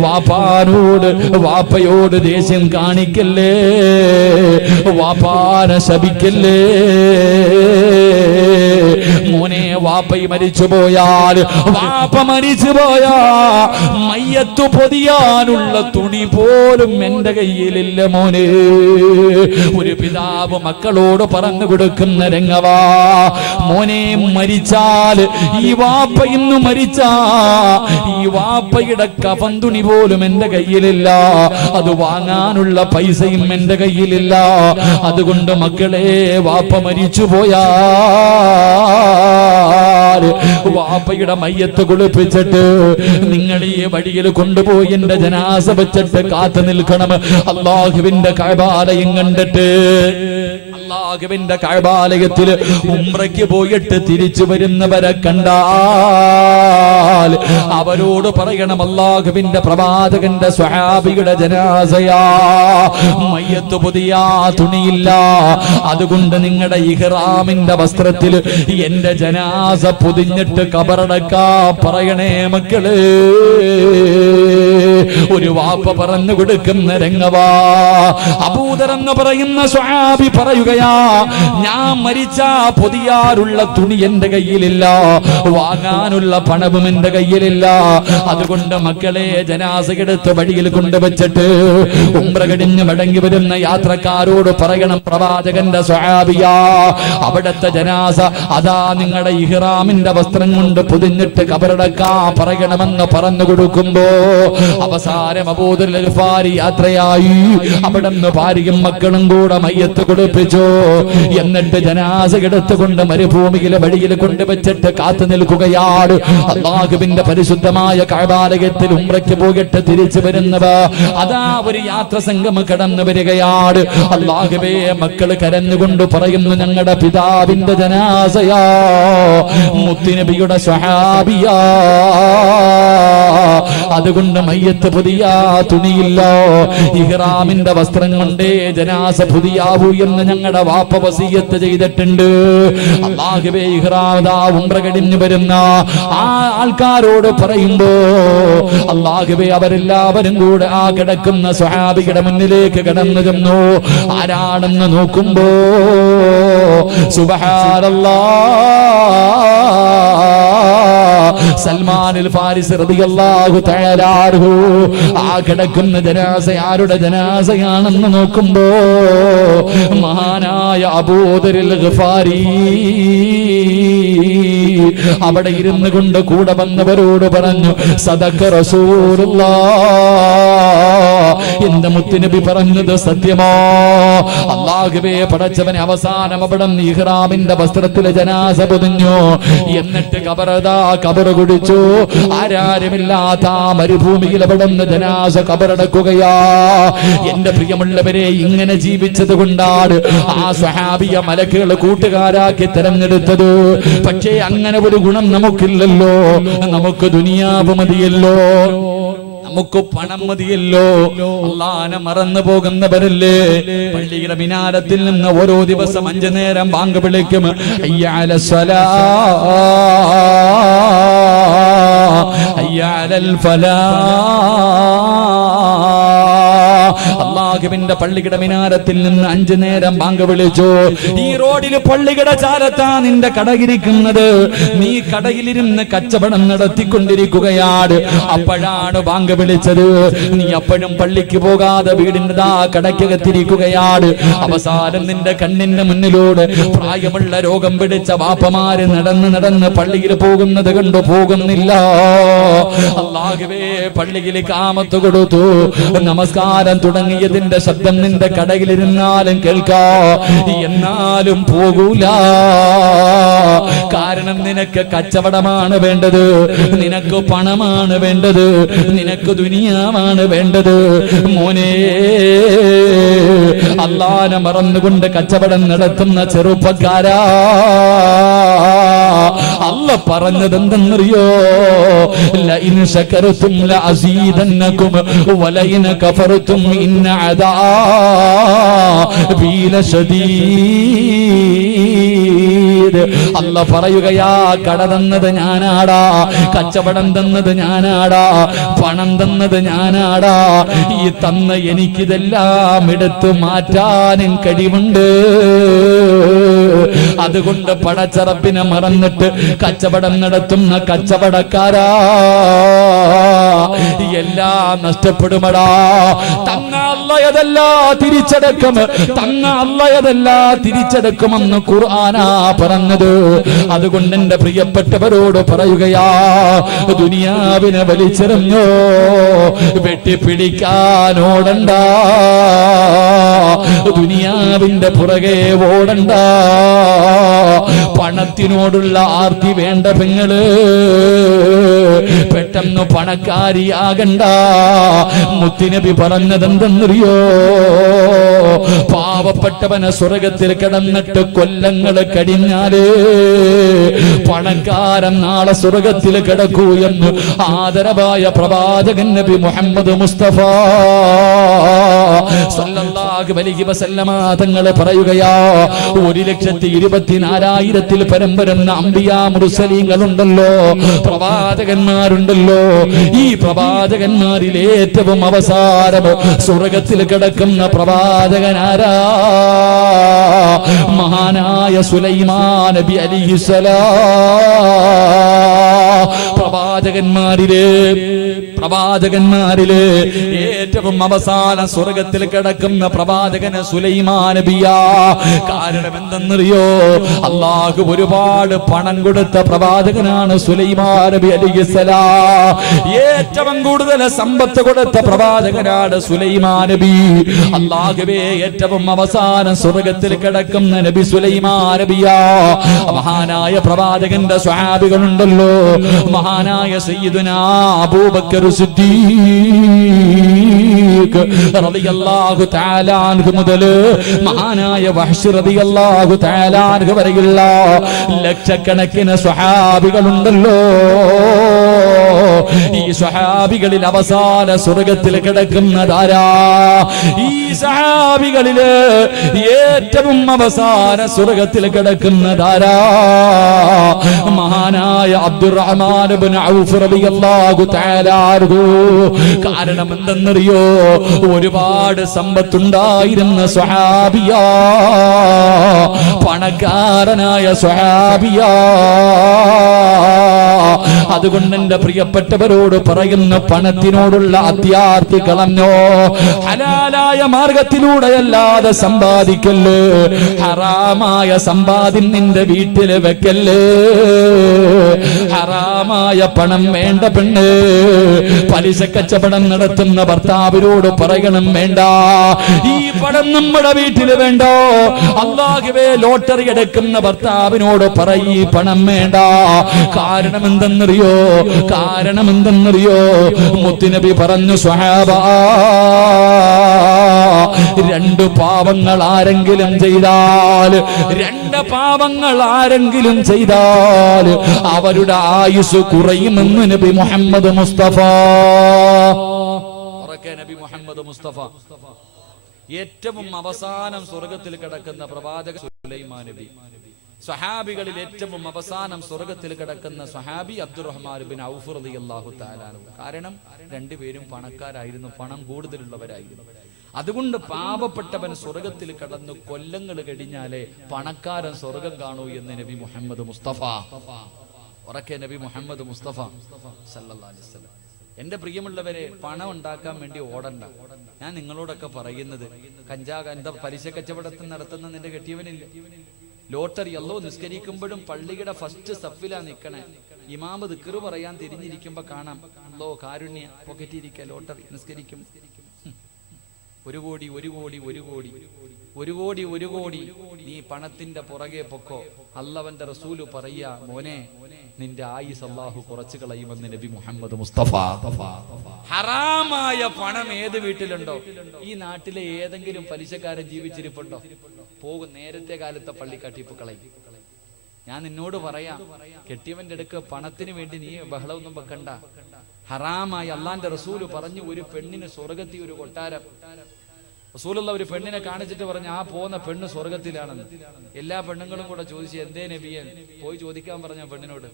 വാപ്പാനോട് വാപ്പയോട് ദേഷ്യം കാണിക്കല്ലേ, വാപ്പാനെ ശപിക്കല്ലേ. മോനെ, വാപ്പയും മരിച്ചു പോയാൽ, വാപ്പ മരിച്ചു പോയാ മയ്യത്ത് പൊതിയാനുള്ള തുണി പോലും എന്റെ കയ്യിലില്ല മോനെ. ഒരു പിതാവ് മക്കളോട് പറഞ്ഞു കൊടുക്കുന്ന രംഗവാ. മോനെ, മരിച്ചാൽ ഈ വാപ്പ ഇന്ന് മരിച്ചാ ഈ വാപ്പയുടെ കഫൻ തുണി പോലും എന്റെ കയ്യിലില്ല, അത് വാങ്ങാനുള്ള പൈസയും എന്റെ കയ്യിലില്ല. അതുകൊണ്ട് മക്കളെ, വാപ്പ മരിച്ചു പോയാ വാപ്പയുടെ മയ്യത്ത് കുളിപ്പിച്ചിട്ട് നിങ്ങൾ ഈ വഴിയിൽ കൊണ്ടുപോയി എന്റെ ജനാസ വെച്ചിട്ട് കാത്തു നിൽക്കണം. അല്ലാഹുവിന്റെ കഅബാലയം കണ്ടിട്ട്, അല്ലാഹുവിന്റെ കഅബാലയത്തിൽ ഉംറയ്ക്ക് പോയിട്ട് തിരിച്ചു വരുന്നവരെ കണ്ടാൽ അവരോട് പറയണം, അല്ലാഹുവിന്റെ പ്രവാചകന്റെ സ്വഹാബിയുടെ ജനാസയാ, മയ്യത്ത് പുതിയ തുണിയില്ല, അതുകൊണ്ട് നിങ്ങളുടെ ഇഹ്റാമിന്റെ വസ്ത്രത്തിൽ എന്റെ ജനാസ പൊതിഞ്ഞിട്ട് കബറടക്കാ പറയണേ മക്കള്. ഒരു വാപ്പ പറഞ്ഞു കൊടുക്കുന്ന രംഗവാ. അബൂദർ എന്ന് പറയുന്ന സ്വഹാബി പറയുകയാ, ഞാൻ മരിച്ചാ പൊതിയാറുള്ള തുണി എന്റെ കയ്യിലില്ല, വാങ്ങാനുള്ള പണവും എന്റെ കയ്യിലില്ല. അതുകൊണ്ട് മക്കളെ, ജനാസയെടുത്ത് വഴിയിൽ കൊണ്ടുവച്ചിട്ട് ഉംറ കഴിഞ്ഞ് മടങ്ങി വരുന്ന യാത്രക്കാരോട് പറയണം, പ്രവാചകന്റെ സ്വഹാബിയാ, അവിടത്തെ ജനാസ അതാ നിങ്ങളുടെ ഇഹ്റാമിന്റെ വസ്ത്രം കൊണ്ട് പൊതിഞ്ഞിട്ട് കബറടക്കാ പറയണമെന്ന് പറഞ്ഞു കൊടുക്കുമ്പോ അവസാനം അബൂദർ ഗഫാരി യാത്രയായി. അവിടുന്ന് ഭാര്യയും മക്കളും കൂടെ മയ്യത്ത് കുളിപ്പിച്ചു. എന്നിട്ട് ജനാസ എടുത്തുകൊണ്ട് മരുഭൂമിയിലെ വഴിയിൽ കൊണ്ടുവച്ചിട്ട് കാത്തു നിൽക്കുകയാണ്. അല്ലാഹുവിന്റെ പരിശുദ്ധമായ കഅബാലയത്തിൽ ഉംറയ്ക്ക് പോയിട്ട് തിരിച്ചു വരുന്നവ അതാ ഒരു യാത്ര സംഘം കടന്നു വരികയാണ്. അല്ലാഹുവേ, മക്കള് കരഞ്ഞുകൊണ്ട് പറയുന്നു, ഞങ്ങളുടെ പിതാവിന്റെ ജനാസയാ, മുത്തുനബിയുടെ സ്വഹാബിയാ, അതുകൊണ്ട് മയ്യത്ത് പുതിയ തുണിയില്ല, ഇഹ്റാമിന്റെ വസ്ത്രം കൊണ്ടേ ജനാസ പുതിയാവൂ എന്ന് ഞങ്ങളുടെ വാപ്പ വസിയത്ത് ചെയ്തിട്ടുണ്ട്. അല്ലാഹുവേ, ഇഹ്റാദാ ഉംറ കഴിഞ്ഞു വരുന്ന ആ ആൾക്കാരോട് പറയുമ്പോ അല്ലാഹുവേ, അവരെല്ലാവരും കൂടെ ആ കിടക്കുന്ന സ്വഹാബിയുടെ മുന്നിലേക്ക് കടന്നു ചെന്നു. ആരാണെന്ന് നോക്കുമ്പോ സുബ്ഹാനല്ലാഹ്, സൽമാനുൽ ഫാരിസി റളിയല്ലാഹു തആല അൻഹു ആ കിടക്കുന്ന ജനാസ ആരുടെ ജനാസയാണെന്ന് നോക്കുമ്പോ മഹാനായ അബൂദറിൽ ഗഫാരി അവിടെ ഇരുന്നു കൊണ്ട് കൂടെ വന്നവരോട് പറഞ്ഞു സദഖ റസൂലുള്ളാഹ്, എന്റെ മുത്തുനബി പറഞ്ഞത് സത്യമോ? അല്ലാഹുവേ പടച്ചവനെ, അവസാനം അവിടെ ഇഹ്റാമിന്റെ വസ്ത്രത്തിലെ ജനാസ പൊതിഞ്ഞു. എന്നിട്ട് കബറ് കുടിച്ചു. ആരാരുമില്ലാത്ത ആ മരുഭൂമിയിൽ അവിടെ നിന്ന് ജനാസ കബറടക്കുകയാ. എന്റെ പ്രിയമുള്ളവരെ, ഇങ്ങനെ ജീവിച്ചത് കൊണ്ടാണ് ആ സ്വഹാബിയ മലക്കുകൾ കൂട്ടുകാരാക്കി തെരഞ്ഞെടുത്തത്. പക്ഷേ അങ്ങനെ ഒരു ഗുണം നമുക്കില്ലല്ലോ. നമുക്ക് ദുനിയാവ് മതിയല്ലോ, നമുക്ക് പണം മതിയല്ലോ. അല്ലാഹനെ മറന്നു പോകുന്നവരല്ലേ? പള്ളിയുടെ മിനാരത്തിൽ നിന്ന് ഓരോ ദിവസം 5 നേരം ബാങ്ക് വിളിക്കും. ഹയ്യ അലസ് സ്വലാഹ്, ഹയ്യ അലൽ ഫലാഹ്. അല്ലാഹുവിന്റെ പള്ളിയുടെ മിനാരത്തിൽ നിന്ന് 5 നേരം ബാങ്ക് വിളിച്ചു. ഈ റോഡിൽ പള്ളിയുടെ ചാരത്താ നിന്റെ കടയിരിക്കുന്നത്. നീ കടയിലിരുന്ന് കച്ചവടം നടത്തിക്കൊണ്ടിരിക്കുകയാണ്. അപ്പോഴാണ് ബാങ്ക് വിളിച്ചത്. നീ അപ്പോഴും പള്ളിക്ക് പോകാതെ വീടിന്റെ കടയ്ക്കകത്തിരിക്കുകയാണ്. അവസാനം നിന്റെ കണ്ണിന്റെ മുന്നിലൂടെ പ്രായമുള്ള രോഗം പിടിച്ച വാപ്പമാര് നടന്ന് പള്ളിയിൽ പോകുന്നത് കണ്ടു പോകുന്നില്ല. അല്ലാഹുവേ, പള്ളിയിൽ കാമത്ത് കൊടുത്തു. നമസ്കാരം തുടങ്ങിയതിന്റെ ശബ്ദം നിന്റെ കടയിലിരുന്നാലും കേൾക്കാ, എന്നാലും പോകൂല. കാരണം നിനക്ക് കച്ചവടമാണ് വേണ്ടത്, നിനക്ക് പണമാണ് വേണ്ടത്, നിനക്ക് ദുനിയാവാണ് വേണ്ടത്. മോനെ, അല്ലാഹനെ മറന്നുകൊണ്ട് കച്ചവടം നടത്തുന്ന ചെറുപ്പക്കാരാ, അല്ലാഹ് പറഞ്ഞത് എന്തെന്നറിയോ? ലഇൻ ശകർതും ലഅസീദന്നകും വലഇൻ കഫർതും ഇന്ന അദാബി ലശദീദ്. അല്ലാഹ് പറയുകയാ, കട തന്നത് ഞാനാടാ, കച്ചവടം തന്നത് ഞാനാടാ, പണം തന്നത് ഞാനാടാ. ഈ തന്ന എനിക്കിതെല്ലാം എടുത്തു മാറ്റാനും കഴിവുണ്ട്. അതുകൊണ്ട് പടച്ചറപ്പിനെ മറന്നിട്ട് കച്ചവടം നടത്തുന്ന കച്ചവടക്കാരാ, എല്ലാം നഷ്ടപ്പെടുമടാ. തന്ന അല്ലാഹയതല്ല തിരിച്ചടക്കും, തന്ന അല്ലാഹയതല്ല തിരിച്ചടക്കുമെന്ന് ഖുർആനാ പറഞ്ഞത്. അതുകൊണ്ട് എന്റെ പ്രിയപ്പെട്ടവരോട് പറയുകയാ, ദുനിയാവിനെ വലിച്ചെറിഞ്ഞോ, വെട്ടിപ്പിടിക്കാൻ ഓടണ്ട, ദുനിയാവിന്റെ പുറകെ ഓടണ്ട. പണത്തിനോടുള്ള ആർത്തി വേണ്ട പെങ്ങള്, പെട്ടെന്ന് പണക്കാരിയാകണ്ട. മുത്തുനബി പറഞ്ഞതെന്തെന്നറിയോ? പാവപ്പെട്ടവനെ സ്വർഗത്തിൽ കിടന്നിട്ട് കൊല്ലങ്ങൾ കഴിഞ്ഞാല് പണക്കാരൻ നാളെ സ്വർഗത്തിൽ കിടക്കൂ എന്ന് ആദരവായ പ്രവാചകൻ നബി മുഹമ്മദ് മുസ്തഫ സല്ലല്ലാഹു അലൈഹി വസല്ലമ തങ്ങൾ പറയുകയാ, 1,24,000 പരം വരുന്ന അംബിയാ മുർസലീങ്ങളുണ്ടല്ലോ, പ്രവാചകന്മാരുണ്ടല്ലോ. ഈ പ്രവാചകന്മാരിൽ ഏറ്റവും അവസാനം സ്വർഗത്തിൽ കിടക്കുന്ന പ്രവാചകനാരാ? മഹാനായ സുലൈമാൻ നബി അലൈഹിസ്സലാം. പ്രവാചകന്മാരില് ഏറ്റവും അവസാനം സ്വർഗത്തിൽ കിടക്കുന്ന പ്രവാചകന് സുലൈമാൻ നബിയാ. കാരണം എന്തെന്നറിയോ? അല്ലാഹു ഒരുപാട് പണം കൊടുത്ത പ്രവാചകനാണ് സുലൈമാൻ നബി അലൈഹിസ്സലാം. ഏറ്റവും കൂടുതൽ സമ്പത്ത് കൊടുത്ത പ്രവാചകനാണ് സുലൈമാൻ നബി. അല്ലാഹുവേ, ഏറ്റവും അവസാനം സ്വർഗത്തിൽ കിടക്കുന്ന നബി സുലൈമാൻ നബിയാ. മഹാനായ പ്രവാചകന്റെ സ്വഹാബികളുണ്ടല്ലോ, മഹാനായ സയ്യിദുനാ അബൂബക്കർ സിദ്ദീഖ് റളിയല്ലാഹു തആല അൻഹു മുതൽ മഹാനായ വഹ്ശ് റളിയല്ലാഹു തആല അൻഹു വരെയുള്ള ലക്ഷക്കണക്കിന് സ്വഹാബികളുണ്ടല്ലോ. ഈ സ്വഹാബികളിൽ അവസാന സ്വർഗത്തിൽ കിടക്കുന്നതാരാ? ഈ സ്വഹാബികളില് ഏറ്റവും അവസാന സ്വർഗത്തിൽ കിടക്കുന്നതാരാ? മഹാനായ അബ്ദുറഹ്മാൻ ഇബ്നു ഔഫ് റളിയല്ലാഹു തആല അൻഹു. കാരണം എന്തെന്നറിയോ? ഒരുപാട് സമ്പത്തുണ്ടായിരുന്ന സ്വഹാബിയാ, പണക്കാരനായ സ്വഹാബിയാ. അതുകൊണ്ട് എന്റെ പ്രിയപ്പെട്ടവരോട് പറയുന്ന പണത്തിനോടുള്ള അത്യാർത്തി കളഞ്ഞോ. ഹലാലായ മാർഗത്തിലൂടെയല്ലാതെ സമ്പാദിക്കല്ലേ, ഹറാമായ സമ്പാദ്യം നിന്റെ വീട്ടില് വെക്കല്ലേ. ഹറാമായ പണം വേണ്ട പെണ്ണ്. പലിശ കച്ചവടം നടത്തുന്ന ഭർത്താവിനോട് പറയണം, വേണ്ട, ഈ പണം നമ്മുടെ വീട്ടില് വേണ്ടോ. അല്ലാഹുവേ, ലോട്ടറി എടുക്കുന്ന ഭർത്താവിനോട് പറയ്, പണം വേണ്ട. കാരണം എന്തെന്നറിയോ? കാരണം എന്തെന്നറിയോ? മുത്തുനബി പറഞ്ഞു, സ്വഹാബാ, രണ്ട് പാവങ്ങൾ ആരെങ്കിലും ചെയ്താൽ, രണ്ട് പാവങ്ങൾ ആരെങ്കിലും ചെയ്താൽ അവരുടെ ആയുസ് കുറയുമെന്ന് നബി മുഹമ്മദ് മുസ്തഫ. നബി മുഹമ്മദ് മുസ്തഫ ഏറ്റവും അവസാനം സ്വർഗത്തിൽ കിടക്കുന്ന പ്രവാചക സുലൈമാൻ നബി. സ്വഹാബികളിൽ ഏറ്റവും അവസാനം സ്വർഗത്തിൽ കിടക്കുന്ന സ്വഹാബി അബ്ദുറഹ്മാൻ ബിൻ ഔഫ് റളിയല്ലാഹു തആല അൻഹു. കാരണം രണ്ടുപേരും പണക്കാരായിരുന്നു, പണം കൂടുതലുള്ളവരായിരുന്നു. അതുകൊണ്ട് പാവപ്പെട്ടവൻ സ്വർഗത്തിൽ കടന്നു കൊല്ലങ്ങൾ കഴിഞ്ഞാലേ പണക്കാരൻ സ്വർഗം കാണൂ എന്ന് നബി മുഹമ്മദ് മുസ്തഫ. ഉറക്കെ നബി മുഹമ്മദ് മുസ്തഫ സല്ലല്ലാഹു അലൈഹി വസല്ലം. എന്റെ പ്രിയമുള്ളവരെ, പണം ഉണ്ടാക്കാൻ വേണ്ടി ഓടണ്ട. ഞാൻ നിങ്ങളോടൊക്കെ പറയുന്നത്, എന്താ പലിശ കച്ചവടത്തിൽ നടത്തുന്ന നിന്റെ കെട്ടിയവനില്ല, ലോട്ടറി അല്ലോ നിസ്കരിക്കുമ്പോഴും പള്ളിയുടെ ഫസ്റ്റ് സഫിലാ നിൽക്കണേ. ഇമാമ് ദിക്റ് പറയാൻ തിരിഞ്ഞിരിക്കുമ്പോ കാണാം, അല്ലോ കാരുണ്യ പോക്കറ്റിരിക്കുക, ലോട്ടറി നിസ്കരിക്കും. 1 കോടി 1 കോടി 1 കോടി 1 കോടി 1 കോടി നീ പണത്തിന്റെ പുറകെ പൊക്കോ. അല്ലാഹുവിന്റെ റസൂല് പറയാ, മോനെ, നിന്റെ ആയുസ് അല്ലാഹു കുറച്ചു കളയുമെന്ന് നബി മുഹമ്മദ് മുസ്തഫ. ഹറാമായ പണം ഏത് വീട്ടിലുണ്ടോ? ഈ നാട്ടിലെ ഏതെങ്കിലും പലിശക്കാരൻ ജീവിച്ചിരിപ്പുണ്ടോ? പോകും, നേരത്തെ കാലത്തെ പള്ളിക്കാട്ടിപ്പ് കളയും. ഞാൻ നിന്നോട് പറയാം, കെട്ടിയവന്റെ അടുക്ക് പണത്തിന് വേണ്ടി നീ ബഹളമൊന്നും വെക്കണ്ട. ഹറാമായി അള്ളാന്റെ റസൂല് പറഞ്ഞു, ഒരു പെണ്ണിന് സ്വർഗത്തിൽ ഒരു കൊട്ടാരം. റസൂലുള്ള ഒരു പെണ്ണിനെ കാണിച്ചിട്ട് പറഞ്ഞു, ആ പോകുന്ന പെണ്ണ് സ്വർഗത്തിലാണെന്ന്. എല്ലാ പെണ്ണുങ്ങളും കൂടെ ചോദിച്ചു, എന്തേ നബിയെ? പോയി ചോദിക്കാൻ പറഞ്ഞ പെണ്ണിനോട്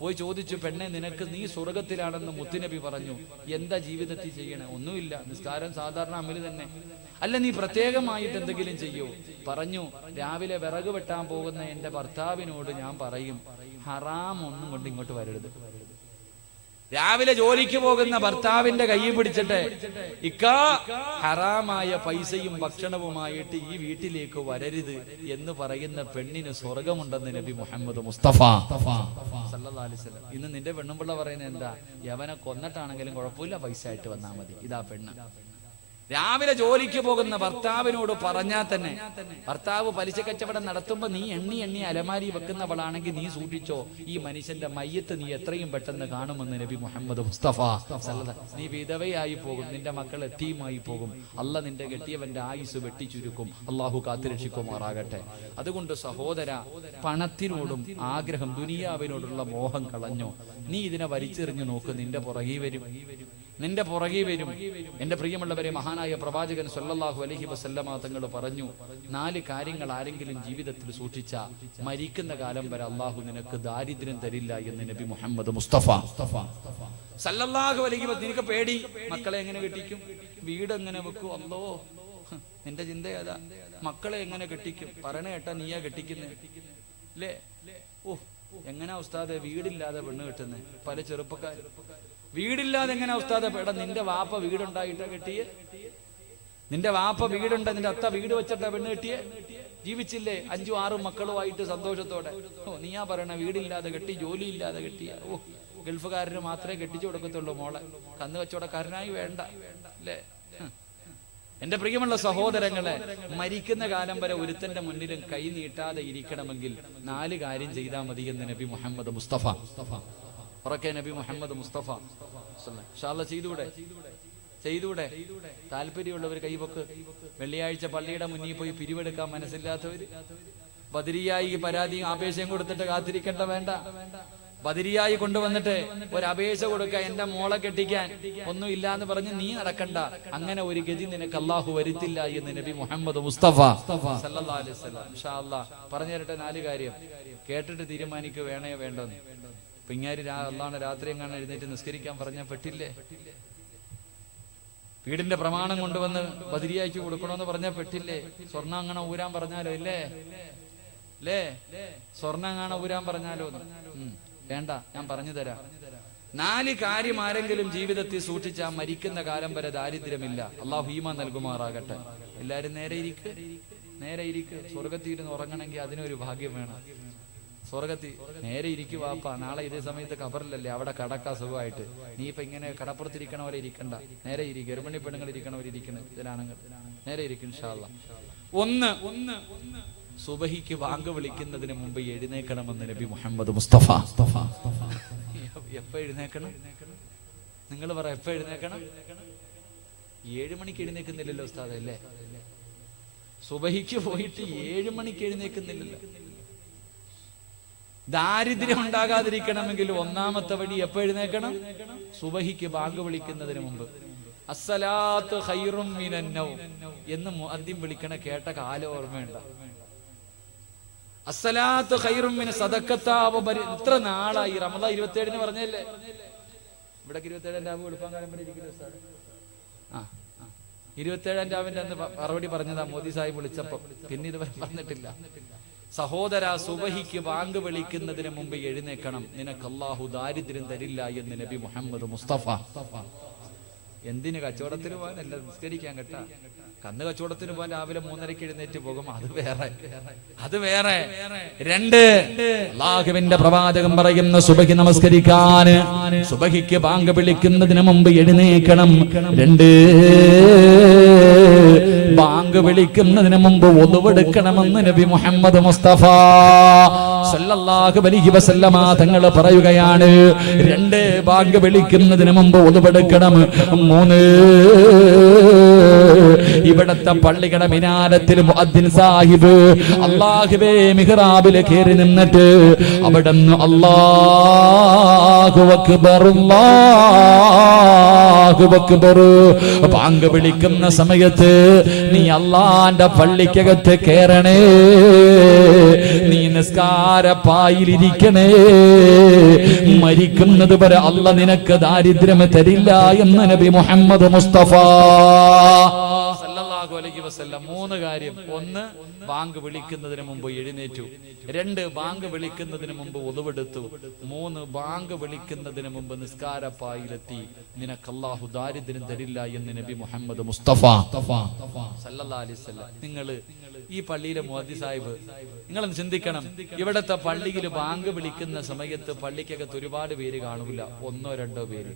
പോയി ചോദിച്ചു, പെണ്ണെ, നിനക്ക് നീ സ്വർഗത്തിലാണെന്ന് മുത്തുനബി പറഞ്ഞു. എന്താ ജീവിതത്തിൽ ചെയ്യണേ? ഒന്നുമില്ല, നിസ്കാരം സാധാരണ അമല് തന്നെ. അല്ല, നീ പ്രത്യേകമായിട്ട് എന്തെങ്കിലും ചെയ്യൂ? പറഞ്ഞു, രാവിലെ വിറക് വെട്ടാൻ പോകുന്ന എന്റെ ഭർത്താവിനോട് ഞാൻ പറയും, ഹറാം ഒന്നും കൊണ്ട് ഇങ്ങോട്ട് വരരുത്. രാവിലെ ജോലിക്ക് പോകുന്ന ഭർത്താവിന്റെ കൈ പിടിച്ചിട്ട്, ഇക്കാ, ഹറാമായ പൈസയും ഭക്ഷണവുമായിട്ട് ഈ വീട്ടിലേക്ക് വരരുത് എന്ന് പറയുന്ന പെണ്ണിന് സ്വർഗമുണ്ടെന്ന് നബി മുഹമ്മദ് മുസ്തഫ സല്ലല്ലാഹു അലൈഹി വസല്ലം. ഇന്ന് നിന്റെ പെണ്ണുമ്പിള്ള പറയുന്നത് എന്താ? യവനെ കൊന്നിട്ടാണെങ്കിലും കുഴപ്പമില്ല, പൈസ ആയിട്ട് വന്നാൽ മതി. ഇതാ പെണ്ണ്. രാവിലെ ജോലിക്ക് പോകുന്ന ഭർത്താവിനോട് പറഞ്ഞാൽ തന്നെ, ഭർത്താവ് പലിശ കച്ചവടം നടത്തുമ്പോ നീ എണ്ണി എണ്ണി അലമാരി വെക്കുന്നവളാണെങ്കിൽ നീ സൂക്ഷിച്ചോ, ഈ മനുഷ്യന്റെ മയ്യത്ത് നീ എത്രയും പെട്ടെന്ന് കാണുമെന്ന് നബി മുഹമ്മദ് മുസ്തഫ. നീ വിധവയായി പോകും, നിന്റെ മക്കൾ എത്തിയുമായി പോകും, അല്ല നിന്റെ കെട്ടിയവന്റെ ആയുസ് വെട്ടിച്ചുരുക്കും. അള്ളാഹു കാത്തുരക്ഷിക്കുമാറാകട്ടെ. അതുകൊണ്ട് സഹോദര, പണത്തിനോടും ആഗ്രഹം, ദുനിയാവിനോടുള്ള മോഹം കളഞ്ഞോ. നീ ഇതിനെ വലിച്ചെറിഞ്ഞു നോക്ക്, നിന്റെ പുറകെ വരും, നിന്റെ പുറകെ വരും. എന്റെ പ്രിയമുള്ളവരെ, മഹാനായ പ്രവാചകൻ സല്ലല്ലാഹു അലൈഹി വസല്ലമ തങ്ങൾ പറഞ്ഞു, 4 കാര്യങ്ങൾ ആരെങ്കിലും ജീവിതത്തിൽ സൂക്ഷിച്ച മരിക്കുന്ന കാലം വരെ അള്ളാഹു നിനക്ക് ദാരിദ്ര്യം തരില്ല എന്ന് നബി മുഹമ്മദ് മുസ്തഫ സല്ലല്ലാഹു അലൈഹി വസല്ലം. നിനക്ക് പേടി, മക്കളെ എങ്ങനെ കെട്ടിക്കും, വീട് എങ്ങനെ വെക്കും? അല്ലോ, നിന്റെ ചിന്ത ഏതാ? മക്കളെ എങ്ങനെ കെട്ടിക്കും? പറയണ കേട്ടാ നീയാ കെട്ടിക്കുന്നേ അല്ലേ? ഓ, എങ്ങനാ ഉസ്താദെ വീടില്ലാതെ പെണ്ണ് കെട്ടുന്നേ? പല ചെറുപ്പക്കാർ വീടില്ലാതെ എങ്ങനെ ഉസ്താദെ? പേട, നിന്റെ വാപ്പ വീടുണ്ടായിട്ടാ കെട്ടിയേ? നിന്റെ വാപ്പ വീടുണ്ട, നിന്റെ അത്ത വീട് വെച്ചിട്ടാ പെണ്ണ് കെട്ടിയേ? ജീവിച്ചില്ലേ 5, 6 മക്കളുമായിട്ട് സന്തോഷത്തോടെ? ഓ, നീയാ പറയണ വീടില്ലാതെ കെട്ടി, ജോലി ഇല്ലാതെ കെട്ടിയ? ഓ, ഗൾഫുകാരന് മാത്രമേ കെട്ടിച്ചു കൊടുക്കത്തുള്ളൂ മോളെ, കന്ന് കച്ചവടക്കാരനായി വേണ്ട അല്ലേ? എന്റെ പ്രിയമുള്ള സഹോദരങ്ങളെ, മരിക്കുന്ന കാലം വരെ ഒരുത്തന്റെ മുന്നിലും കൈ നീട്ടാതെ ഇരിക്കണമെങ്കിൽ 4 കാര്യം ചെയ്താൽ മതി എന്ന് നബി മുഹമ്മദ് മുസ്തഫ. ഉറക്കെ നബി മുഹമ്മദ് മുസ്തഫ ചെയ്തൂടെ? താല്പര്യമുള്ളവർ കൈവക്ക്. വെള്ളിയാഴ്ച പള്ളിയുടെ മുന്നിൽ പോയി പിരിവെടുക്കാൻ മനസ്സില്ലാത്തവര്, ബദരിയായി പരാതിയും അപേക്ഷയും കൊടുത്തിട്ട് കാത്തിരിക്കേണ്ട, വേണ്ട. ബദരിയായി കൊണ്ടുവന്നിട്ട് ഒരു അപേക്ഷ കൊടുക്കുക, എന്റെ മോളെ കെട്ടിക്കാൻ ഒന്നും ഇല്ലാന്ന് പറഞ്ഞ് നീ നടക്കണ്ട. അങ്ങനെ ഒരു ഗതി നിനക്ക് അള്ളാഹു വരുത്തില്ല എന്ന് നബി മുഹമ്മദ് മുസ്തഫ സല്ലല്ലാഹു അലൈഹി വസല്ലം. ഇൻഷാ അല്ലാഹ് പറഞ്ഞു തരട്ടെ 4 കാര്യം, കേട്ടിട്ട് തീരുമാനിക്കുക വേണോ വേണ്ടോന്ന്. പിങ്ങാരി അള്ളാഹുവിനെ രാത്രി എങ്ങാണ് എഴുന്നേറ്റ് നിസ്കരിക്കാൻ പറഞ്ഞാൽ പെട്ടില്ലേ? വീടിന്റെ പ്രമാണം കൊണ്ടുവന്ന് ബദരിയാക്കി കൊടുക്കണമെന്ന് പറഞ്ഞാൽ പെട്ടില്ലേ? സ്വർണ്ണം അങ്ങനെ ഊരാൻ പറഞ്ഞാലോ? ഇല്ലേ? സ്വർണ്ണം അങ്ങനെ ഊരാൻ പറഞ്ഞാലോ? വേണ്ട, ഞാൻ പറഞ്ഞു തരാം. 4 കാര്യം ആരെങ്കിലും ജീവിതത്തിൽ സൂക്ഷിച്ചാൽ മരിക്കുന്ന കാലം വരെ ദാരിദ്ര്യമില്ല. അള്ളാഹു ഈമാൻ നൽകുമാറാകട്ടെ. എല്ലാരും നേരെ ഇരിക്ക്. സ്വർഗത്തിൽ ഇരുന്ന് ഉറങ്ങണമെങ്കിൽ അതിനൊരു ഭാഗ്യം വേണം. സ്വർഗത്തിൽ നേരെ ഇരിക്കു വാപ്പ, നാളെ ഇതേ സമയത്ത് ഖബറിലല്ലേ, അവിടെ കടക്കാ സുഖമായിട്ട്. നീ ഇപ്പൊ ഇങ്ങനെ കടപ്പുറത്തിരിക്കണ പോലെ ഇരിക്കണ്ട, നേരെ ഇരിക്കും. ഗർഭിണി പെണ്ണുങ്ങൾ ഇരിക്കണ പോലെ ഇരിക്കണം. ഇതിലാണെങ്കിൽ നേരെ ഇരിക്കും ഇൻഷാ അല്ലാഹ്. ഒന്ന് സുബഹിക്ക് വാങ്ക് വിളിക്കുന്നതിന് മുമ്പ് എഴുന്നേക്കണമെന്ന് നബി മുഹമ്മദ് മുസ്തഫ. എപ്പ എഴുന്നേക്കണം? നിങ്ങൾ പറ, എപ്പ എഴുന്നേക്കണം? 7 മണിക്ക് എഴുന്നേക്കുന്നില്ലല്ലോ ഉസ്താദ്, അല്ലേ? സുബഹിക്ക് പോയിട്ട് 7 മണിക്ക് എഴുന്നേക്കുന്നില്ലല്ലോ. ദാരിദ്ര്യം ഉണ്ടാകാതിരിക്കണമെങ്കിൽ ഒന്നാമത്തെ വഴി എപ്പോ എഴുന്നേക്കണം? സുബഹിക്ക് ബാങ്ക് വിളിക്കുന്നതിന് മുമ്പ്. അസ്സലാത്തു ഖൈറും മിനൻ നൗം എന്ന് മുഅദ്ദിൻ വിളിക്കണ കേട്ട കാലം ഓർമ്മയുണ്ട? അസ്സലാത്തു ഖൈറും മിന സദഖത്താവ. ഇത്ര നാളായി. റമദാൻ 27-ന് പറഞ്ഞല്ലേ? ഇവിടെ 27-ാം രാവ് വെളുപ്പാൻ കാലം വരെ ഇരിക്കുന്ന ഉസ്താദ്. 27-ാം രാവിന്റെ അന്ന് മറുപടി പറഞ്ഞതാ മോദി സാഹിബ് വിളിച്ചപ്പോ. പിന്നെ ഇതുവരെ പറഞ്ഞിട്ടില്ല. സഹോദര, സുബഹിക്ക് ബാങ്ക് വിളിക്കുന്നതിന് മുമ്പ് എഴുന്നേക്കണം. നിനക്ക് അല്ലാഹു ദാരിദ്ര്യം തരില്ല എന്ന് നബി മുഹമ്മദ് മുസ്തഫ. എന്തിന്? കച്ചവടത്തിന് പോകാൻ അല്ല, നിസ്കരിക്കാൻ കേട്ടാ. കന്ന് കച്ചവടത്തിന് പോകാൻ രാവിലെ 3:30-ക്ക് എഴുന്നേറ്റ് പോകും, അത് വേറെ. 2, അല്ലാഹുവിന്റെ പ്രവാചകൻ പറയുന്ന സുബഹി നമസ്കരിക്കാൻ, സുബഹിക്ക് ബാങ്ക് വിളിക്കുന്നതിന് മുമ്പ് എഴുന്നേക്കണം. 2, ബാങ്ക് വിളിക്കുന്നതിന് മുമ്പ് ഒതുവെടുക്കണമെന്ന് നബി മുഹമ്മദ് മുസ്തഫ സല്ലല്ലാഹു അലൈഹി വസല്ലമ തങ്ങൾ പറയുകയാണ്. 2, ബാങ്ക് വിളിക്കുന്നതിന് മുമ്പ് ഒതുവെടുക്കണം. 3, ഇവിടത്തെ പള്ളിയുടെ മിനാരത്തിൽ മുഅദ്ദിൻ സാഹിബ് അല്ലാഹുവേ മിഹ്റാബിൽ കയറി നിന്നിട്ട് അവിടുന്ന് അല്ലാഹു അക്ബർ അല്ലാഹു അക്ബർ ബാങ്ക് വിളിക്കുന്ന സമയത്ത് നീ അല്ലാഹുവിന്റെ പള്ളിക്കകത്ത് കയറണേ, നീ നിസ്കാരപ്പായിലിരിക്കണേ. മരിക്കുന്നത് വരെ അല്ലാഹ് നിനക്ക് ദാരിദ്ര്യം തരില്ല എന്ന് നബി മുഹമ്മദ് മുസ്തഫ സല്ലല്ലാഹു അലൈഹി വസല്ലം. 3 കാര്യം. 1, ബാങ്ക് വിളിക്കുന്നതിന് മുമ്പ് എഴുന്നേറ്റു. 2, ബാങ്ക് വിളിക്കുന്നതിന് മുമ്പ് ഒതുവെടുത്തു. 3, ബാങ്ക് വിളിക്കുന്നതിന് മുമ്പ് നിസ്കാരപ്പായിലെത്തി. നിനക്ക് അല്ലാഹു ദാരിദ്ര്യം തരില്ല എന്ന് നബി മുഹമ്മദ് മുസ്തഫ സല്ലല്ലാഹു അലൈഹി വസല്ലം. നിങ്ങൾ ഈ പള്ളിയിലെ മുഅദ്ദിൻ സാഹിബ്, നിങ്ങളൊന്ന് ചിന്തിക്കണം. ഇവിടത്തെ പള്ളിയിൽ ബാങ്ക് വിളിക്കുന്ന സമയത്ത് പള്ളിക്കകത്ത് ഒരുപാട് പേര് കാണൂല, 1-2 പേര്.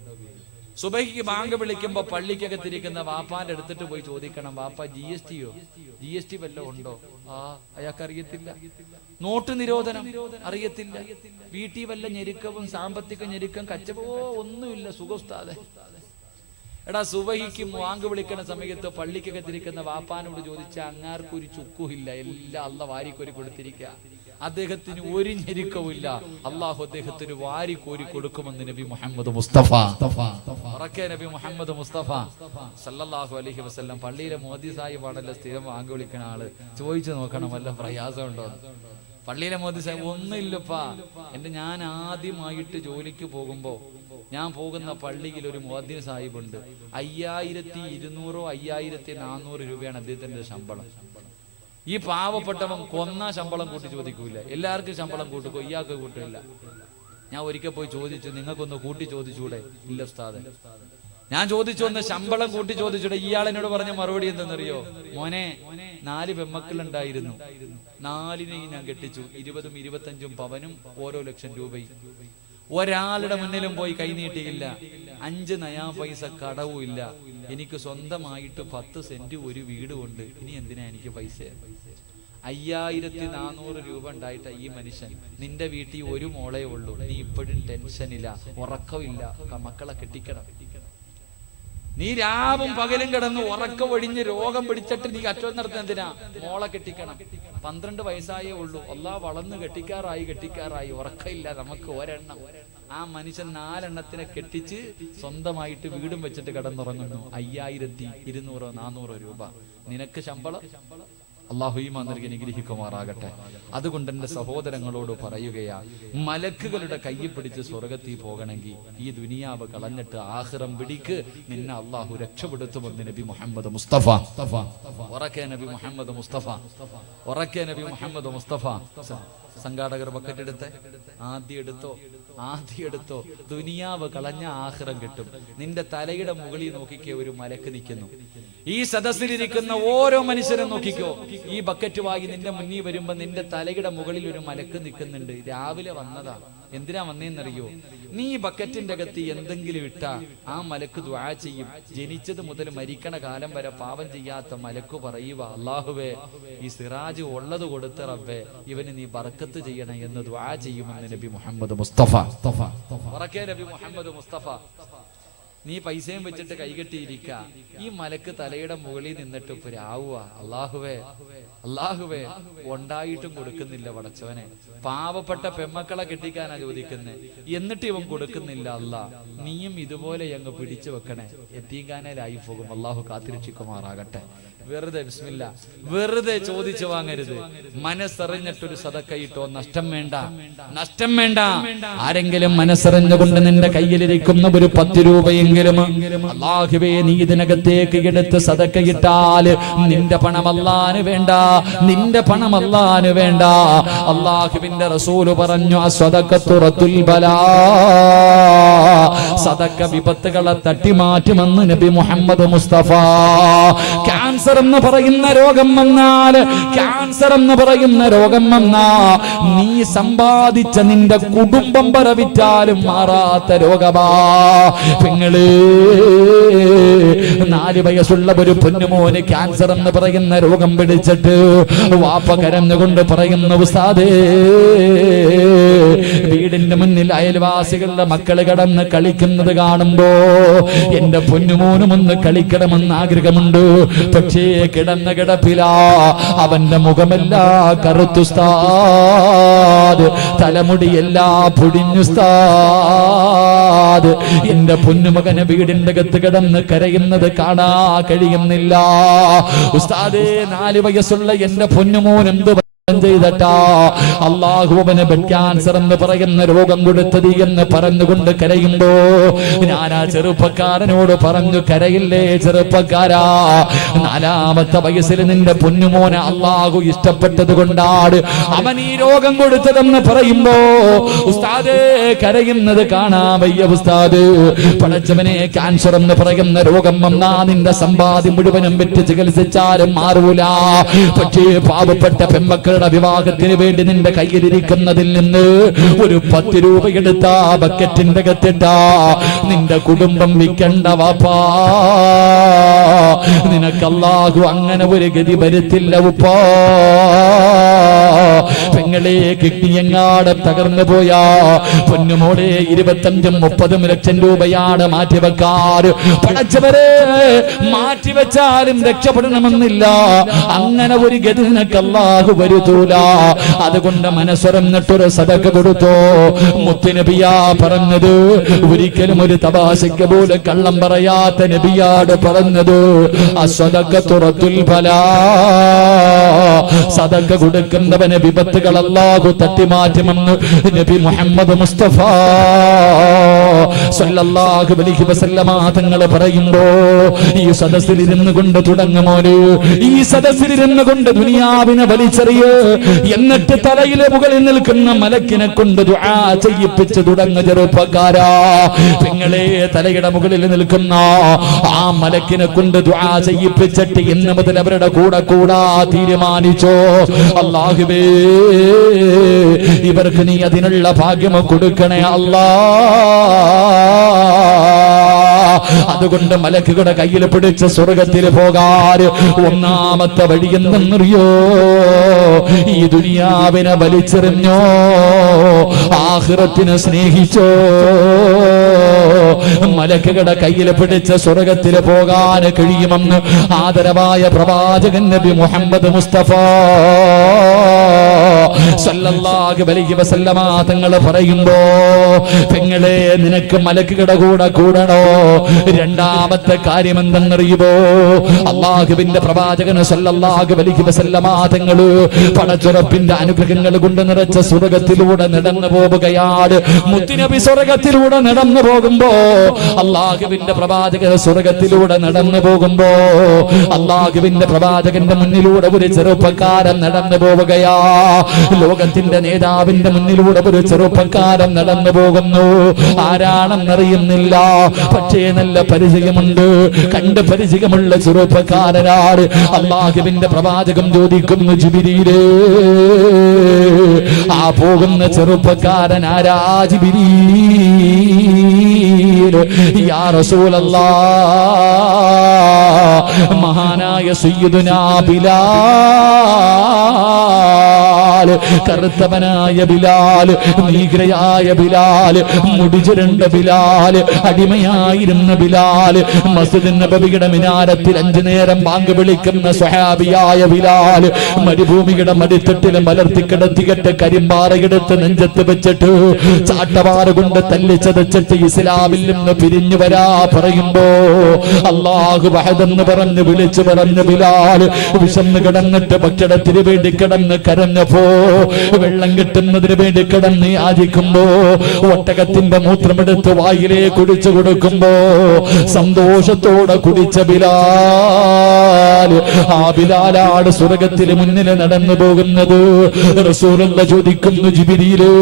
സുബഹിക്ക് ബാങ്ക് വിളിക്കുമ്പോ പള്ളിക്കകത്തിരിക്കുന്ന വാപ്പാന്റെ അടുത്തിട്ട് പോയി ചോദിക്കണം, വാപ്പ GST വല്ലതും ഉണ്ടോ? അയാൾക്ക് അറിയത്തില്ല. നോട്ട് നിരോധനം അറിയത്തില്ല. വീട്ടിൽ വല്ല ഞെരുക്കവും സാമ്പത്തിക ഞെരുക്കം കച്ചവടമോ ഒന്നുമില്ല. സുഖോസ്താദെ, എടാ സുബഹിക്ക് ബാങ്ക് വിളിക്കുന്ന സമയത്ത് പള്ളിക്കകത്തിരിക്കുന്ന വാപ്പാനോട് ചോദിച്ച അങ്ങാർക്കൊരു ചുക്കുമില്ല, എല്ലാം അള്ള വാരിക്കോരി കൊടുത്തിരിക്കുക. അദ്ദേഹത്തിന് ഒരു ഞെരുക്കവുമില്ല. അള്ളാഹു അദ്ദേഹത്തിന് വാരിക്കോരി കൊടുക്കുമെന്ന് നബി മുഹമ്മദ് മുസ്തഫ നബി മുഹമ്മദ് മുസ്തഫ സല്ലല്ലാഹു അലൈഹി വസല്ലം. പള്ളിയിലെ മോദി സാഹിബാണല്ലോ സ്ഥിരം ബാങ്ക് വിളിക്കുന്ന ആള്. ചോദിച്ചു നോക്കണം വല്ല പ്രയാസമുണ്ടോ? പള്ളിയിലെ മോദി സാഹിബ് ഒന്നുമില്ലപ്പാ. ഞാൻ ആദ്യമായിട്ട് ജോലിക്ക് പോകുമ്പോ ഞാൻ പോകുന്ന പള്ളിയിൽ ഒരു മുഅദ്ദിൻ സാഹിബ് ഉണ്ട്. 5200 5400 രൂപയാണ് അദ്ദേഹത്തിന്റെ ശമ്പളം. ഈ പാവപ്പെട്ടവൻ കൊന്ന ശമ്പളം കൂട്ടി ചോദിക്കൂല. എല്ലാവർക്കും ശമ്പളം കൂട്ടുകോ, ഇയാൾക്ക് കൂട്ടില്ല. ഞാൻ ഒരിക്കൽ പോയി ചോദിച്ചു, നിങ്ങൾക്കൊന്ന് കൂട്ടി ചോദിച്ചൂടെ? ഇല്ല ഉസ്താദേ. ഞാൻ ചോദിച്ചു, ഒന്ന് ശമ്പളം കൂട്ടി ചോദിച്ചൂടെ? ഇയാളെന്നോട് പറഞ്ഞ മറുപടി എന്തെന്നറിയോ? മോനെ, 4 പെമ്മക്കളുണ്ടായിരുന്നു, 4നെയും ഞാൻ കെട്ടിച്ചു. 20ഉം 25ഉം പവനും ഓരോ ലക്ഷം രൂപയും. ഒരാളുടെ മുന്നിലും പോയി കൈനീട്ടിയില്ല. 5 നയാ പൈസ കടവും ഇല്ല. എനിക്ക് സ്വന്തമായിട്ട് 10 സെന്റ് ഒരു വീടുമുണ്ട്. ഇനി എന്തിനാ എനിക്ക് പൈസ? 5400 രൂപ ഉണ്ടായിട്ട് ഈ മനുഷ്യൻ, നിന്റെ വീട്ടിൽ ഒരു മോളേ ഉള്ളൂ, നീ ഇപ്പോഴും ടെൻഷനില്ല, ഉറക്കമില്ല, മക്കളെ കെട്ടിക്കണം. നീ രാവും പകലും കിടന്ന് ഉറക്കം ഒഴിഞ്ഞ് രോഗം പിടിച്ചിട്ട് നീ കച്ചവടം നടത്തുന്ന എന്തിനാ? മോളെ കെട്ടിക്കണം. 12 വയസ്സായേ ഉള്ളൂ. അല്ലാഹ് വളർന്ന് കെട്ടിക്കാറായി. ഉറക്കമില്ല, നമുക്ക് ഒരെണ്ണം. ആ മനുഷ്യൻ 4 എണ്ണത്തിനെ കെട്ടിച്ച് സ്വന്തമായിട്ട് വീടും വെച്ചിട്ട് കിടന്നുറങ്ങുന്നു. 5200 400 രൂപ. നിനക്ക് ശമ്പളം അള്ളാഹു ഈമാൻ നൽകി അനുഗ്രഹിക്കുമാറാകട്ടെ. അതുകൊണ്ട് എന്റെ സഹോദരങ്ങളോട് പറയുകയാ, മലക്കുകളുടെ കയ്യിൽ പിടിച്ച് സ്വർഗത്തിൽ പോകണമെങ്കിൽ ഈ ദുനിയാവ് കളഞ്ഞിട്ട് ആഖിറം പിടിക്ക്, നിന്നെ അള്ളാഹു രക്ഷപ്പെടുത്തുമെന്ന് നബി മുഹമ്മദ് മുസ്തഫ. ഉറക്കെ നബി മുഹമ്മദ് മുസ്തഫ, ഉറക്കെ നബി മുഹമ്മദ് മുസ്തഫ. സംഘാടകർ ബക്കറ്റ് എടുത്ത് ആദ്യം എടുത്തോ. ദുനിയാവ് കളഞ്ഞ ആഖിറം കിട്ടും. നിന്റെ തലയുടെ മുകളിൽ നോക്കിക്കോ, ഒരു മലക്ക് നിൽക്കുന്നു. ഈ സദസ്സിലിരിക്കുന്ന ഓരോ മനുഷ്യരും നോക്കിക്കോ, ഈ ബക്കറ്റ് വാങ്ങി നിന്റെ മുന്നിൽ വരുമ്പോ നിന്റെ തലയുടെ മുകളിൽ ഒരു മലക്ക് നിൽക്കുന്നുണ്ട്. രാവിലെ വന്നതാ. എന്തിനാ വന്നേന്നറിയോ? നീ ബക്കറ്റിന്റെ അകത്ത് എന്തെങ്കിലും ഇട്ടാ ആ മലക്ക് ദുആ ചെയ്യും. ജനിച്ചത് മുതൽ മരിക്കണ കാലം വരെ പാപം ചെയ്യാത്ത മലക്ക് പറയുക, അല്ലാഹുവേ ഈ സിറാജ് ഉള്ളത് കൊടുത്ത റബ്ബേ, ഇവന് നീ ബർക്കത്ത് ചെയ്യണം എന്ന് ദുആ ചെയ്യുമെന്ന് നബി മുഹമ്മദ് മുസ്തഫ. നബി മുഹമ്മദ് മുസ്തഫ. നീ പൈസയും വെച്ചിട്ട് കൈകെട്ടിയിരിക്ക, ഈ മലക്ക് തലയുടെ മുകളിൽ നിന്നിട്ട് രാവുക, അല്ലാഹുവേ ഉണ്ടായിട്ടും കൊടുക്കുന്നില്ല പടച്ചവനെ. പാവപ്പെട്ട പെമ്മക്കളെ കെട്ടിക്കാനാ ചോദിക്കുന്നത്, എന്നിട്ട് ഇവൻ കൊടുക്കുന്നില്ല. അല്ലാ, നീയും ഇതുപോലെ അങ്ങ് പിടിച്ചു വെക്കണേ. എത്തിക്കാനായി പോകും. അല്ലാഹു കാത്തിരക്ഷിക്കുമാറാകട്ടെ. വെറുതെ ബിസ്മില്ല, വെറുതെ ചോദിച്ചു വാങ്ങരുത്. മനസ്സറിഞ്ഞിട്ടൊരു സദക്കയിട്ടോ. നഷ്ടം വേണ്ട. ആരെങ്കിലും മനസ്സറിഞ്ഞുകൊണ്ട് നിന്റെ കയ്യിലിരിക്കുന്ന ഒരു 10 രൂപയെങ്കിലും അല്ലാഹുവേ നീ ഇതിനകത്തേക്ക് എടുത്ത് സദക്കയിട്ടാൽ നിന്റെ പണം അല്ലാഹുവിന് വേണ്ട. അല്ലാഹുവിന്റെ റസൂല് പറഞ്ഞു, അസ്സദഖത്തു റത്തുൽ ബലാ, സദക്ക വിപത്തുകളെ തട്ടിമാറ്റുമെന്ന് നബി മുഹമ്മദ് മുസ്തഫ. ക്യാൻസർ എന്ന് പറയുന്ന രോഗം വന്നാ നീ സമ്പാദിച്ച നിന്റെ കുടുംബം പറവിറ്റാലും മാറാത്ത രോഗമാ. പെങ്ങള്, 4 വയസ്സുള്ള ഒരു പൊന്നുമോന് ക്യാൻസർ എന്ന് പറയുന്ന രോഗം പിടിച്ചിട്ട് വാപ്പ കരഞ്ഞുകൊണ്ട് പറയുന്ന, ഉസ്താദേ, വീടിന്റെ മുന്നിൽ അയൽവാസികളുടെ മക്കള് കടന്ന് കളിക്കുന്നത് കാണുമ്പോ എന്റെ പൊന്നുമോനും ഒന്ന് കളിക്കണമെന്ന് ആഗ്രഹമുണ്ട്. പക്ഷേ കിടന്ന കിടപ്പിലാ, അവന്റെ മുഖമെല്ലാ കറുത്തുസ്താദ്, തലമുടിയെല്ലാ പൊടിഞ്ഞുസ്താദ്. എന്റെ പൊന്നുമകന് വീടിന്റെ അകത്ത് കിടന്ന് കരയുന്നത് കാണാ കഴിയുന്നില്ല. ഉസ്താദേ, 4 വയസ്സുള്ള എന്റെ പൊന്നുമോൻ എന്ത് ചെയ്തട്ടാ അല്ലാഹു അവന് ബ്ലഡ് ക്യാൻസർ എന്ന് പറയുന്ന രോഗം കൊടുത്തത് എന്ന് പറഞ്ഞുകൊണ്ട് കരയുമ്പോ ഞാൻ ആ ചെറുപ്പക്കാരനോട് പറഞ്ഞു, കരയില്ലേ ചെറുപ്പക്കാരാ, 4-ാമത്തെ വയസ്സിൽ നിന്റെ പൊന്നുമോനെ അല്ലാഹു ഇഷ്ടപ്പെട്ടത് കൊണ്ടാണ് അവൻ ഈ രോഗം കൊടുത്തതെന്ന് പറയുമ്പോ ഉസ്താദേ കരയുന്നത് കാണാ വയ്യ. ഉസ്താദ്, പടച്ചവനെ, ക്യാൻസർ എന്ന് പറയുന്ന രോഗം വന്നാ നിന്റെ സമ്പാദ്യം മുഴുവനും വെച്ച് ചികിത്സിച്ചാലും മാറൂല. പക്ഷേ പാവപ്പെട്ട പെമ്മക്കൾ വിവാഹത്തിന് വേണ്ടി നിന്റെ കയ്യിലിരിക്കുന്നതിൽ നിന്ന് ഒരു 10 രൂപ എടുത്താ ബക്കറ്റിന്റെ അകത്തിട്ടാ നിന്റെ കുടുംബം വിൽക്കണ്ട വാപ്പാ. നിനക്ക് അല്ലാഹു അങ്ങനെ ഒരു ഗതി വരുത്തില്ല ഉപ്പാ. പെങ്ങളെ, കിഡ്നിയെങ്ങാട് തകർന്നു പോയാ പൊന്നുമോളെ 25-30 ലക്ഷം രൂപയാണ് മാറ്റിവെക്കാറ്. പടച്ചവരെ, മാറ്റിവെച്ചാലും രക്ഷപ്പെടണമെന്നില്ല. അങ്ങനെ ഒരു ഗതി നിനക്ക് അല്ലാഹു വരുത്തൂല. അതുകൊണ്ട് മനസ്സറിഞ്ഞിട്ടൊരു സദക്ക കൊടുത്തോ. മുത്തുനബിയാ പറഞ്ഞത്, ഒരിക്കലും ഒരു തമാശയ്ക്ക് പോലും കള്ളം പറയാത്ത നബിയാട് പറഞ്ഞത്, അസ്സദഖത്തു റത്തുൽ ബലാ, സദക്ക കൊടുക്കുന്നവന് വിപത്തുകൾ അല്ലാഹു തട്ടിമാറ്റുമെന്ന് നബി മുഹമ്മദ് മുസ്തഫ സല്ലല്ലാഹു അലൈഹി വസല്ലമ തങ്ങൾ പറയുമ്പോ ഈ സദസ്സിൽ ഇരുന്നു കൊണ്ട് തുടങ്ങുമോന്, ഈ സദസ്സിൽ ഇരുന്നു കൊണ്ട് ദുനിയാവിനെ വലിച്ചെറിയ്, എന്നിട്ട് തലയിലെ മുകളിൽ നിൽക്കുന്ന മലക്കിനെ കൊണ്ട് ദുആ ചെയ്യിപ്പിച്ച് തുടങ്ങുന്ന ചെറുപ്പക്കാരാ. പെങ്ങളെ, തലയുടെ മുകളിൽ നിൽക്കുന്ന ആ മലക്കിനെ കൊണ്ട് ദുആ ചെയ്യിപ്പിച്ചിട്ട് ഇന്ന് മുതൽ അവരുടെ കൂടെ കൂടാ തീരുമാനിച്ചോ. അല്ലാഹുവേ, ഇവർക്ക് നീ അതിനുള്ള ഭാഗ്യം കൊടുക്കണേ അല്ലാ. അതുകൊണ്ട് മലക്കുകളുടെ കയ്യിൽ പിടിച്ച് സ്വർഗത്തിൽ പോകാൻ ഒന്നാമത്തെ വഴി എന്തെന്നറിയോ? ഈ ദുനിയാവിനെ വലിച്ചെറിഞ്ഞോ, ആഖിറത്തിനെ സ്നേഹിച്ചോ. മലക്കുകളുടെ കയ്യിൽ പിടിച്ച് സ്വർഗത്തിൽ പോകാൻ കഴിയുമെന്ന് ആദരവായ പ്രവാചകൻ നബി മുഹമ്മദ് മുസ്തഫ സല്ലല്ലാഹു അലൈഹി വസല്ലമ തങ്ങൾ പറയുമ്പോ, പെങ്ങളെ നിനക്ക് മലക്കുകളുടെ കൂടെ കൂടണോ? രണ്ടാമത്തെ കാര്യം എന്തെന്നറിയുമോ? അല്ലാഹുവിന്റെ പ്രവാചകൻ സല്ലല്ലാഹു അലൈഹി വസല്ലമ തങ്ങൾ പടച്ചുറപ്പിന്റെ അനുഗ്രഹങ്ങൾ കൊണ്ട് നിറച്ച സ്വർഗത്തിലൂടെ നടന്നു പോവുകയാണ്. മുത്തുനബി സ്വർഗത്തിലൂടെ നടന്നു പോകുമ്പോ, അല്ലാഹുവിന്റെ പ്രവാചകൻ സ്വർഗത്തിലൂടെ നടന്നു പോകുമ്പോ, അല്ലാഹുവിന്റെ പ്രവാചകന്റെ മുന്നിലൂടെ ഒരു ചെറുപ്പക്കാരൻ നടന്നു പോവുകയാ. ലോകത്തിന്റെ നേതാവിന്റെ മുന്നിലൂടെ ഒരു ചെറുപ്പക്കാരൻ നടന്നു പോകുന്നു. ആരാണെന്നറിയുന്നില്ല, പക്ഷേ നല്ല പരിചയമുണ്ട്. കണ്ട് പരിചയമുള്ള ചെറുപ്പക്കാരനാണ്. അല്ലാഹുവിന്റെ പ്രവാചകൻ ചോദിക്കുന്നു, ജിബ്രീലേ, ആ പോകുന്ന ചെറുപ്പക്കാരൻ ആരാ ജിബ്രീൽ? യാ റസൂലല്ലാഹ്, മഹാനായ സയ്യിദുനാ ബിലാൽ, കറുത്തവനായ ബിലാൽ, നീഗ്രയായ ബിലാൽ, മുടിചുരണ്ട ബിലാൽ, അടിമയായിരുന്ന ബിലാൽ, മസ്ജിദ് നബവിയുടെ മിനാരത്തിൽ 5 നേരം ബാങ്ക് വിളിക്കുന്ന സ്വഹാബിയായ ബിലാൽ, മരുഭൂമിയുടെ മടിത്തട്ടിൽ മലർത്തിക്കിടത്തിയിട്ട് കരിമ്പാറയെടുത്ത് നെഞ്ചത്ത് വെച്ചിട്ട് ചാട്ടവാറ കൊണ്ട് തല്ലിച്ചതച്ചിട്ട് ഇസ്ലാമിൽ നിന്ന് പിരിഞ്ഞു വരാ പറയുമ്പോ, അല്ലാഹു വഹദെന്ന് പറഞ്ഞ് വിളിച്ചു പറഞ്ഞ ബിലാൽ വിശന്ന് കിടന്നിട്ട് ഭക്ഷണത്തിന് വേണ്ടി കിടന്ന് കരഞ്ഞപ്പോ, വെള്ളം കിട്ടുന്നതിന് വേണ്ടി കിടന്ന് യാചിക്കുമ്പോ, ഒട്ടകത്തിന്റെ മൂത്രമെടുത്ത് വായിലേ കുടിച്ചു കൊടുക്കുമ്പോ സന്തോഷത്തോടെ കുടിച്ച ബിലാൽ, ആ ബിലാലാണ് സ്വർഗത്തിന് മുന്നിൽ നടന്നു പോകുന്നത്. റസൂലുള്ളാഹി ചോദിക്കുന്നു, ജിബ്രീലേ,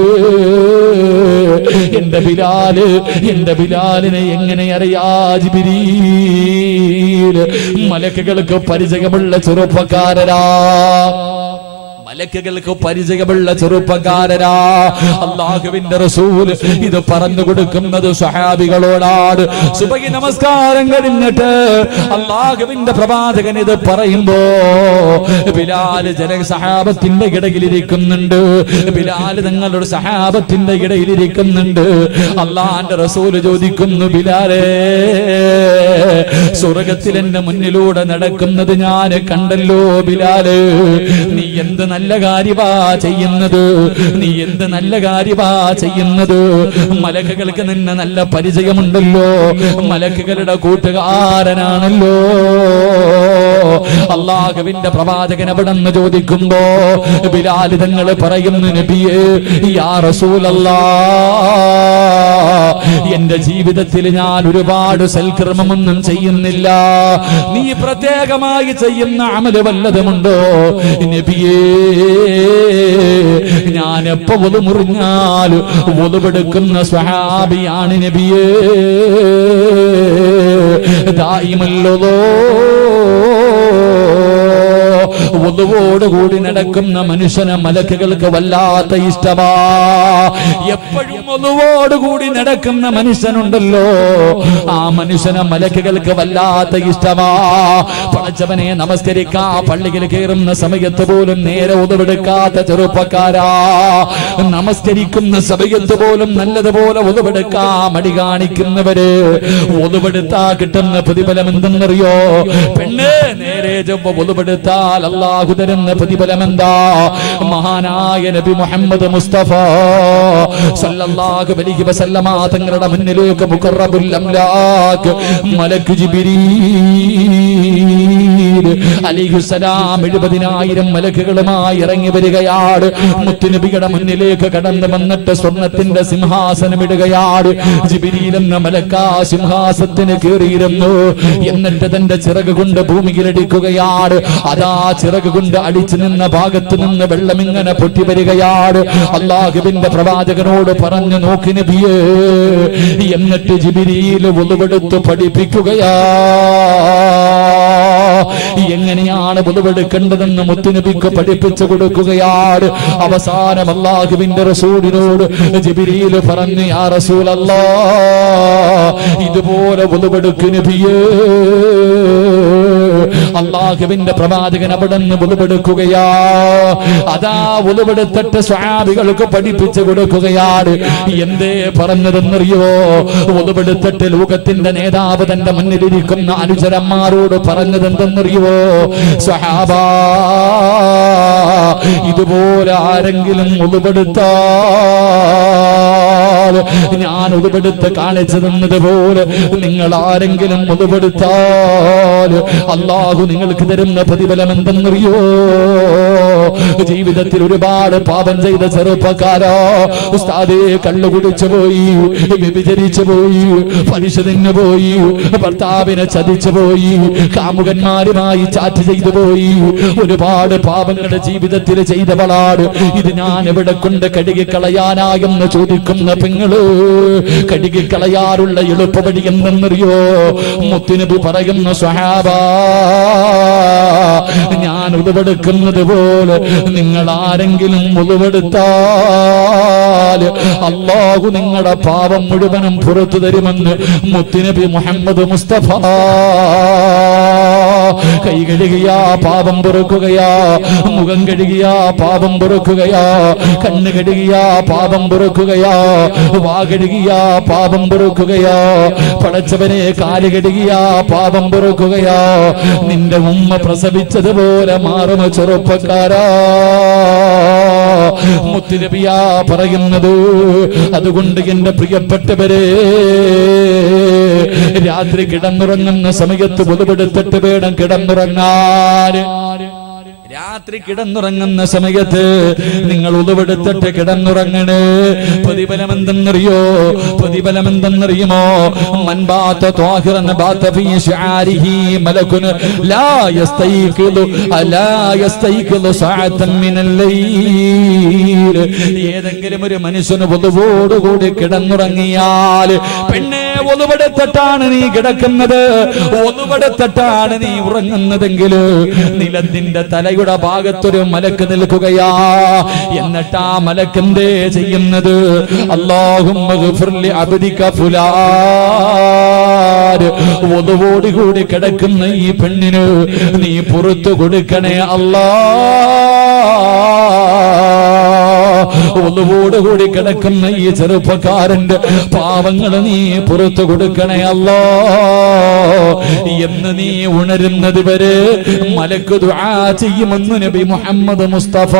എന്റെ ബിലാലിനെ എങ്ങനെ അറിയാ ജിബ്രീൽ? മലക്കുകൾക്ക് പരിചയമുള്ള ചെറുപ്പക്കാരനാ, മലക്കുകൾക്ക് പരിചയമുള്ള ചെറുപ്പക്കാരനാ. അല്ലാഹുവിന്റെ റസൂൽ ഇത് പറഞ്ഞു കൊടുക്കുന്നത് സ്വഹാബികളോടാണ്. സുബഹി നമസ്കാരം കഴിഞ്ഞിട്ട് അല്ലാഹുവിന്റെ പ്രവാചകൻ ഇത് പറയുമ്പോ, ബിലാൽ സഹാബത്തിന്റെ ഇടയിലിരിക്കുന്നുണ്ട്. ബിലാൽ തങ്ങളുടെ സഹാബത്തിന്റെ ഇടയിലിരിക്കുന്നുണ്ട്. അല്ലാഹുവിന്റെ റസൂൽ ചോദിക്കുന്നു, ബിലാലേ, സ്വർഗത്തിൽ എന്റെ മുന്നിലൂടെ നടക്കുന്നത് ഞാൻ കണ്ടല്ലോ. ബിലാല്, നീ എന്ത് നല്ല കാര്യമാ ചെയ്യുന്നത്? നീ എന്ത് നല്ല കാര്യമാ ചെയ്യുന്നത്? മലക്കുകൾക്ക് നിന്നെ നല്ല പരിചയമുണ്ടല്ലോ, മലക്കുകളുടെ കൂട്ടുകാരനാണല്ലോ. അല്ലാഹുവിന്റെ പ്രവാചകൻ അവിടെ നിന്ന് ചോദിക്കുമ്പോ ബിലാൽ തങ്ങൾ പറയുന്നു, നബിയേ, യാ റസൂലല്ലാഹ്, എന്റെ ജീവിതത്തിൽ ഞാൻ ഒരുപാട് സൽക്കർമ്മമൊന്നും ചെയ്യുന്നില്ല. നീ പ്രത്യേകമായി ചെയ്യുന്ന അമല് വല്ലതുമുണ്ടോ നബിയേ? ഞാൻ എപ്പോ ഒതു മുറിഞ്ഞാൽ ഒതുവെടുക്കുന്ന സ്വഹാബിയാണ് നബിയേ. ദായിമല്ലോ ഒതുവോടുകൂടി നടക്കുന്ന മനുഷ്യനെ മലക്കുകൾക്ക് വല്ലാത്ത ഇഷ്ടമാ. എപ്പോഴും ഒതുവോടുകൂടി നടക്കുന്ന മനുഷ്യനുണ്ടല്ലോ, ആ മനുഷ്യനെ മലക്കുകൾക്ക് വല്ലാത്ത ഇഷ്ടമാ. പടച്ചവനെ നമസ്കരിക്കാ പള്ളിയിൽ കയറുന്ന സമയത്ത് പോലും നേരെ ഒതുവെടുക്കാത്ത ചെറുപ്പക്കാരാ, നമസ്കരിക്കുന്ന സമയത്ത് പോലും നല്ലതുപോലെ ഒതുവെടുക്കാ മടി കാണിക്കുന്നവര്, ഒതുവെടുത്താ കിട്ടുന്ന പ്രതിഫലം എന്തെന്നറിയോ? പെണ്ണ് നേരെ ഒതുവെടുത്താൽ അല്ലാഹു തരുന്ന പ്രതിഫലം എന്താ? മഹാനായ നബി മുഹമ്മദ് മുസ്തഫ സല്ലല്ലാഹു അലൈഹി വസല്ലമ തങ്ങളുടെ മുന്നിലേക്ക് മുഖറബുൽ അംലാഖ് മലക്ക് ജിബ്രീൽ അലൈഹിസ്സലാം 70,000 മലക്കുകളുമായി ഇറങ്ങി വരികയാണ്. മുത്തുനബിയുടെ മുന്നിലേക്ക് കടന്നു വന്നിട്ട് സ്വർണത്തിന്റെ സിംഹാസനം ഇടുകയാണ്. ജിബ്രീൽ എന്ന മലക്കാ സിംഹാസനത്തിന് കയറിയിരുന്നു. എന്നിട്ട് തന്റെ ചിറക് കൊണ്ട് ഭൂമിയിലടിക്കുകയാണ്. അതാ ചിറക് കൊണ്ട് അടിച്ചു നിന്ന ഭാഗത്ത് നിന്ന് വെള്ളം ഇങ്ങനെ പൊട്ടി വരികയാണ്. അല്ലാഹുവിന്റെ പ്രവാചകനോട് പറഞ്ഞു, നോക്കി നബിയേ. എന്നിട്ട് ജിബ്രീൽ വുളുവെടുത്ത് പഠിപ്പിക്കുകയാ. എങ്ങനെയാണ് വുളുവെടുക്കേണ്ടതെന്ന് മുത്തുനബിക്ക് പഠിപ്പിച്ചു കൊടുക്കുകയാണ്. അവസാനം അല്ലാഹുവിന്റെ റസൂലിനോട് ജിബ്രീൽ പറഞ്ഞു, യാ റസൂലല്ലാഹ്, ഇതുപോലെ വുളുവെടുക്ക് നബിയേ. അള്ളാഹുവിന്റെ പ്രവാചകൻ അവിടെ നിന്ന് ഉളുവെടുക്കുകയാ. അതാ ഉളുവെടുത്തിട്ട് സ്വഹാബികൾക്ക് പഠിപ്പിച്ചു കൊടുക്കുകയാണ്. എന്തേ പറഞ്ഞതെന്നറിയോ? ഉളുവെടുത്തിട്ട് ലോകത്തിന്റെ നേതാവ് തന്റെ മുന്നിലിരിക്കുന്ന അനുചരന്മാരോട് പറഞ്ഞത് എന്തെന്നറിയോ? സ്വഹാബാ, ഇതുപോലെ ആരെങ്കിലും ഉളുവെടുത്താൽ, ഞാൻ ഉളുവെടുത്ത് കാണിച്ചു തന്നതുപോലെ നിങ്ങൾ ആരെങ്കിലും ഉളുവെടുത്താൽ അല്ലാഹു നിങ്ങൾക്ക് തരുന്ന പ്രതിഫലം എന്തെന്നറിയോ? ജീവിതത്തിൽ ഒരുപാട് പാപം ചെയ്ത ചെറുപ്പക്കാരോ, ഉസ്താദേ കള്ളു കുടിച്ചു പോയി, വ്യഭിചരിച്ചു പോയി, പലിശ തിന്നു പോയി, ഭർത്താവിനെ ചതിച്ചു പോയി, കാമുകന്മാരുമായി ചാറ്റ് ചെയ്തു പോയി, ഒരുപാട് പാപങ്ങളുടെ ജീവിതത്തിൽ ചെയ്തവളാണ്. ഇത് ഞാൻ എവിടെ കൊണ്ട് കഴുകിക്കളയാനായെന്ന് ചോദിക്കുന്ന പെങ്ങള്, കഴുകിക്കളയാറുള്ള എളുപ്പവഴി എന്തെന്നറിയോ? മുത്തുനബി പറയുന്ന സ്വഹാബാ, ഞാൻ ഉളുവെടുക്കുന്നത് പോലെ നിങ്ങൾ ആരെങ്കിലും ഉളുവെടുത്താൽ അല്ലാഹു നിങ്ങളുടെ പാപം മുഴുവനും പുറത്തു തരുമെന്ന് മുത്തുനബി മുഹമ്മദ് മുസ്തഫ. കൈ കഴുകിയാ പാപം പൊറുക്കുകയാ, മുഖം കഴുകിയാ പാപം പൊറുക്കുകയാ, കണ്ണ് കഴുകിയാ പാപം പൊറുക്കുകയാ, വാ കഴുകിയാ പാപം പൊറുക്കുകയാ, പടച്ചവനെ കാല് കഴുകിയാ പാപം പൊറുക്കുകയാ. നിന്റെ ഉമ്മ പ്രസവിച്ചതുപോലെ മാറുന്ന ചെറുപ്പക്കാരാ മുത്തുനബിയാ പറയുന്നത്. അതുകൊണ്ട് എന്റെ പ്രിയപ്പെട്ടവരെ, രാത്രി കിടന്നുറങ്ങുന്ന സമയത്ത് ഉളുവെടുത്തിട്ട് വേണം കിടന്നുറങ്ങാൻ. രാത്രി കിടന്നുറങ്ങുന്ന സമയത്ത് നിങ്ങൾ ഉളുവെടുത്തിട്ട് കിടന്നുറങ്ങണേ. പ്രതിഫലം എന്തെന്നറിയോ? പ്രതിഫലം എന്തെന്നറിയുമോ? മൻബാത ത്വാഹിറൻ ബാത ഫീ ശിആരിഹി മലകുൻ ലാ യസ്തൈഖിദു അലാ യസ്തൈഖിദു സഅതൻ മിനൽ ലൈൽ. ഏതെങ്കിലും ഒരു മനുഷ്യന് ഉളുവോടുകൂടി കിടന്നുറങ്ങിയാൽ, പെണ്ണെ ഉളുവെടുത്തിട്ടാണ് നീ കിടക്കുന്നത്, ഉളുവെടുത്തിട്ടാണ് നീ ഉറങ്ങുന്നതെങ്കിൽ നിലത്തിന്റെ തലയുടെ ഭാഗത്തൊരു മലക്ക് നിൽക്കുകയാ. എന്നിട്ട് ആ മലക്ക് എന്തേ ചെയ്യുന്നത്? അല്ലാഹുമ്മ ഗ്ഫിർ ലി അബ്ദിക ഫുലാൻ, വധുവോടുകൂടി കിടക്കുന്ന ഈ പെണ്ണിന് നീ പുറത്തു കൊടുക്കണേ അല്ലാ. ഒന്നുകൂടി കിടക്കുന്ന ഈ ചെറുപ്പക്കാരന്റെ പാവങ്ങൾ നീ പുറത്തു കൊടുക്കണേ അല്ലാ എന്ന് നീ ഉണരുന്നത് വരെ മലക്ക് ദുആ ചെയ്യുമെന്ന് നബി മുഹമ്മദ് മുസ്തഫ.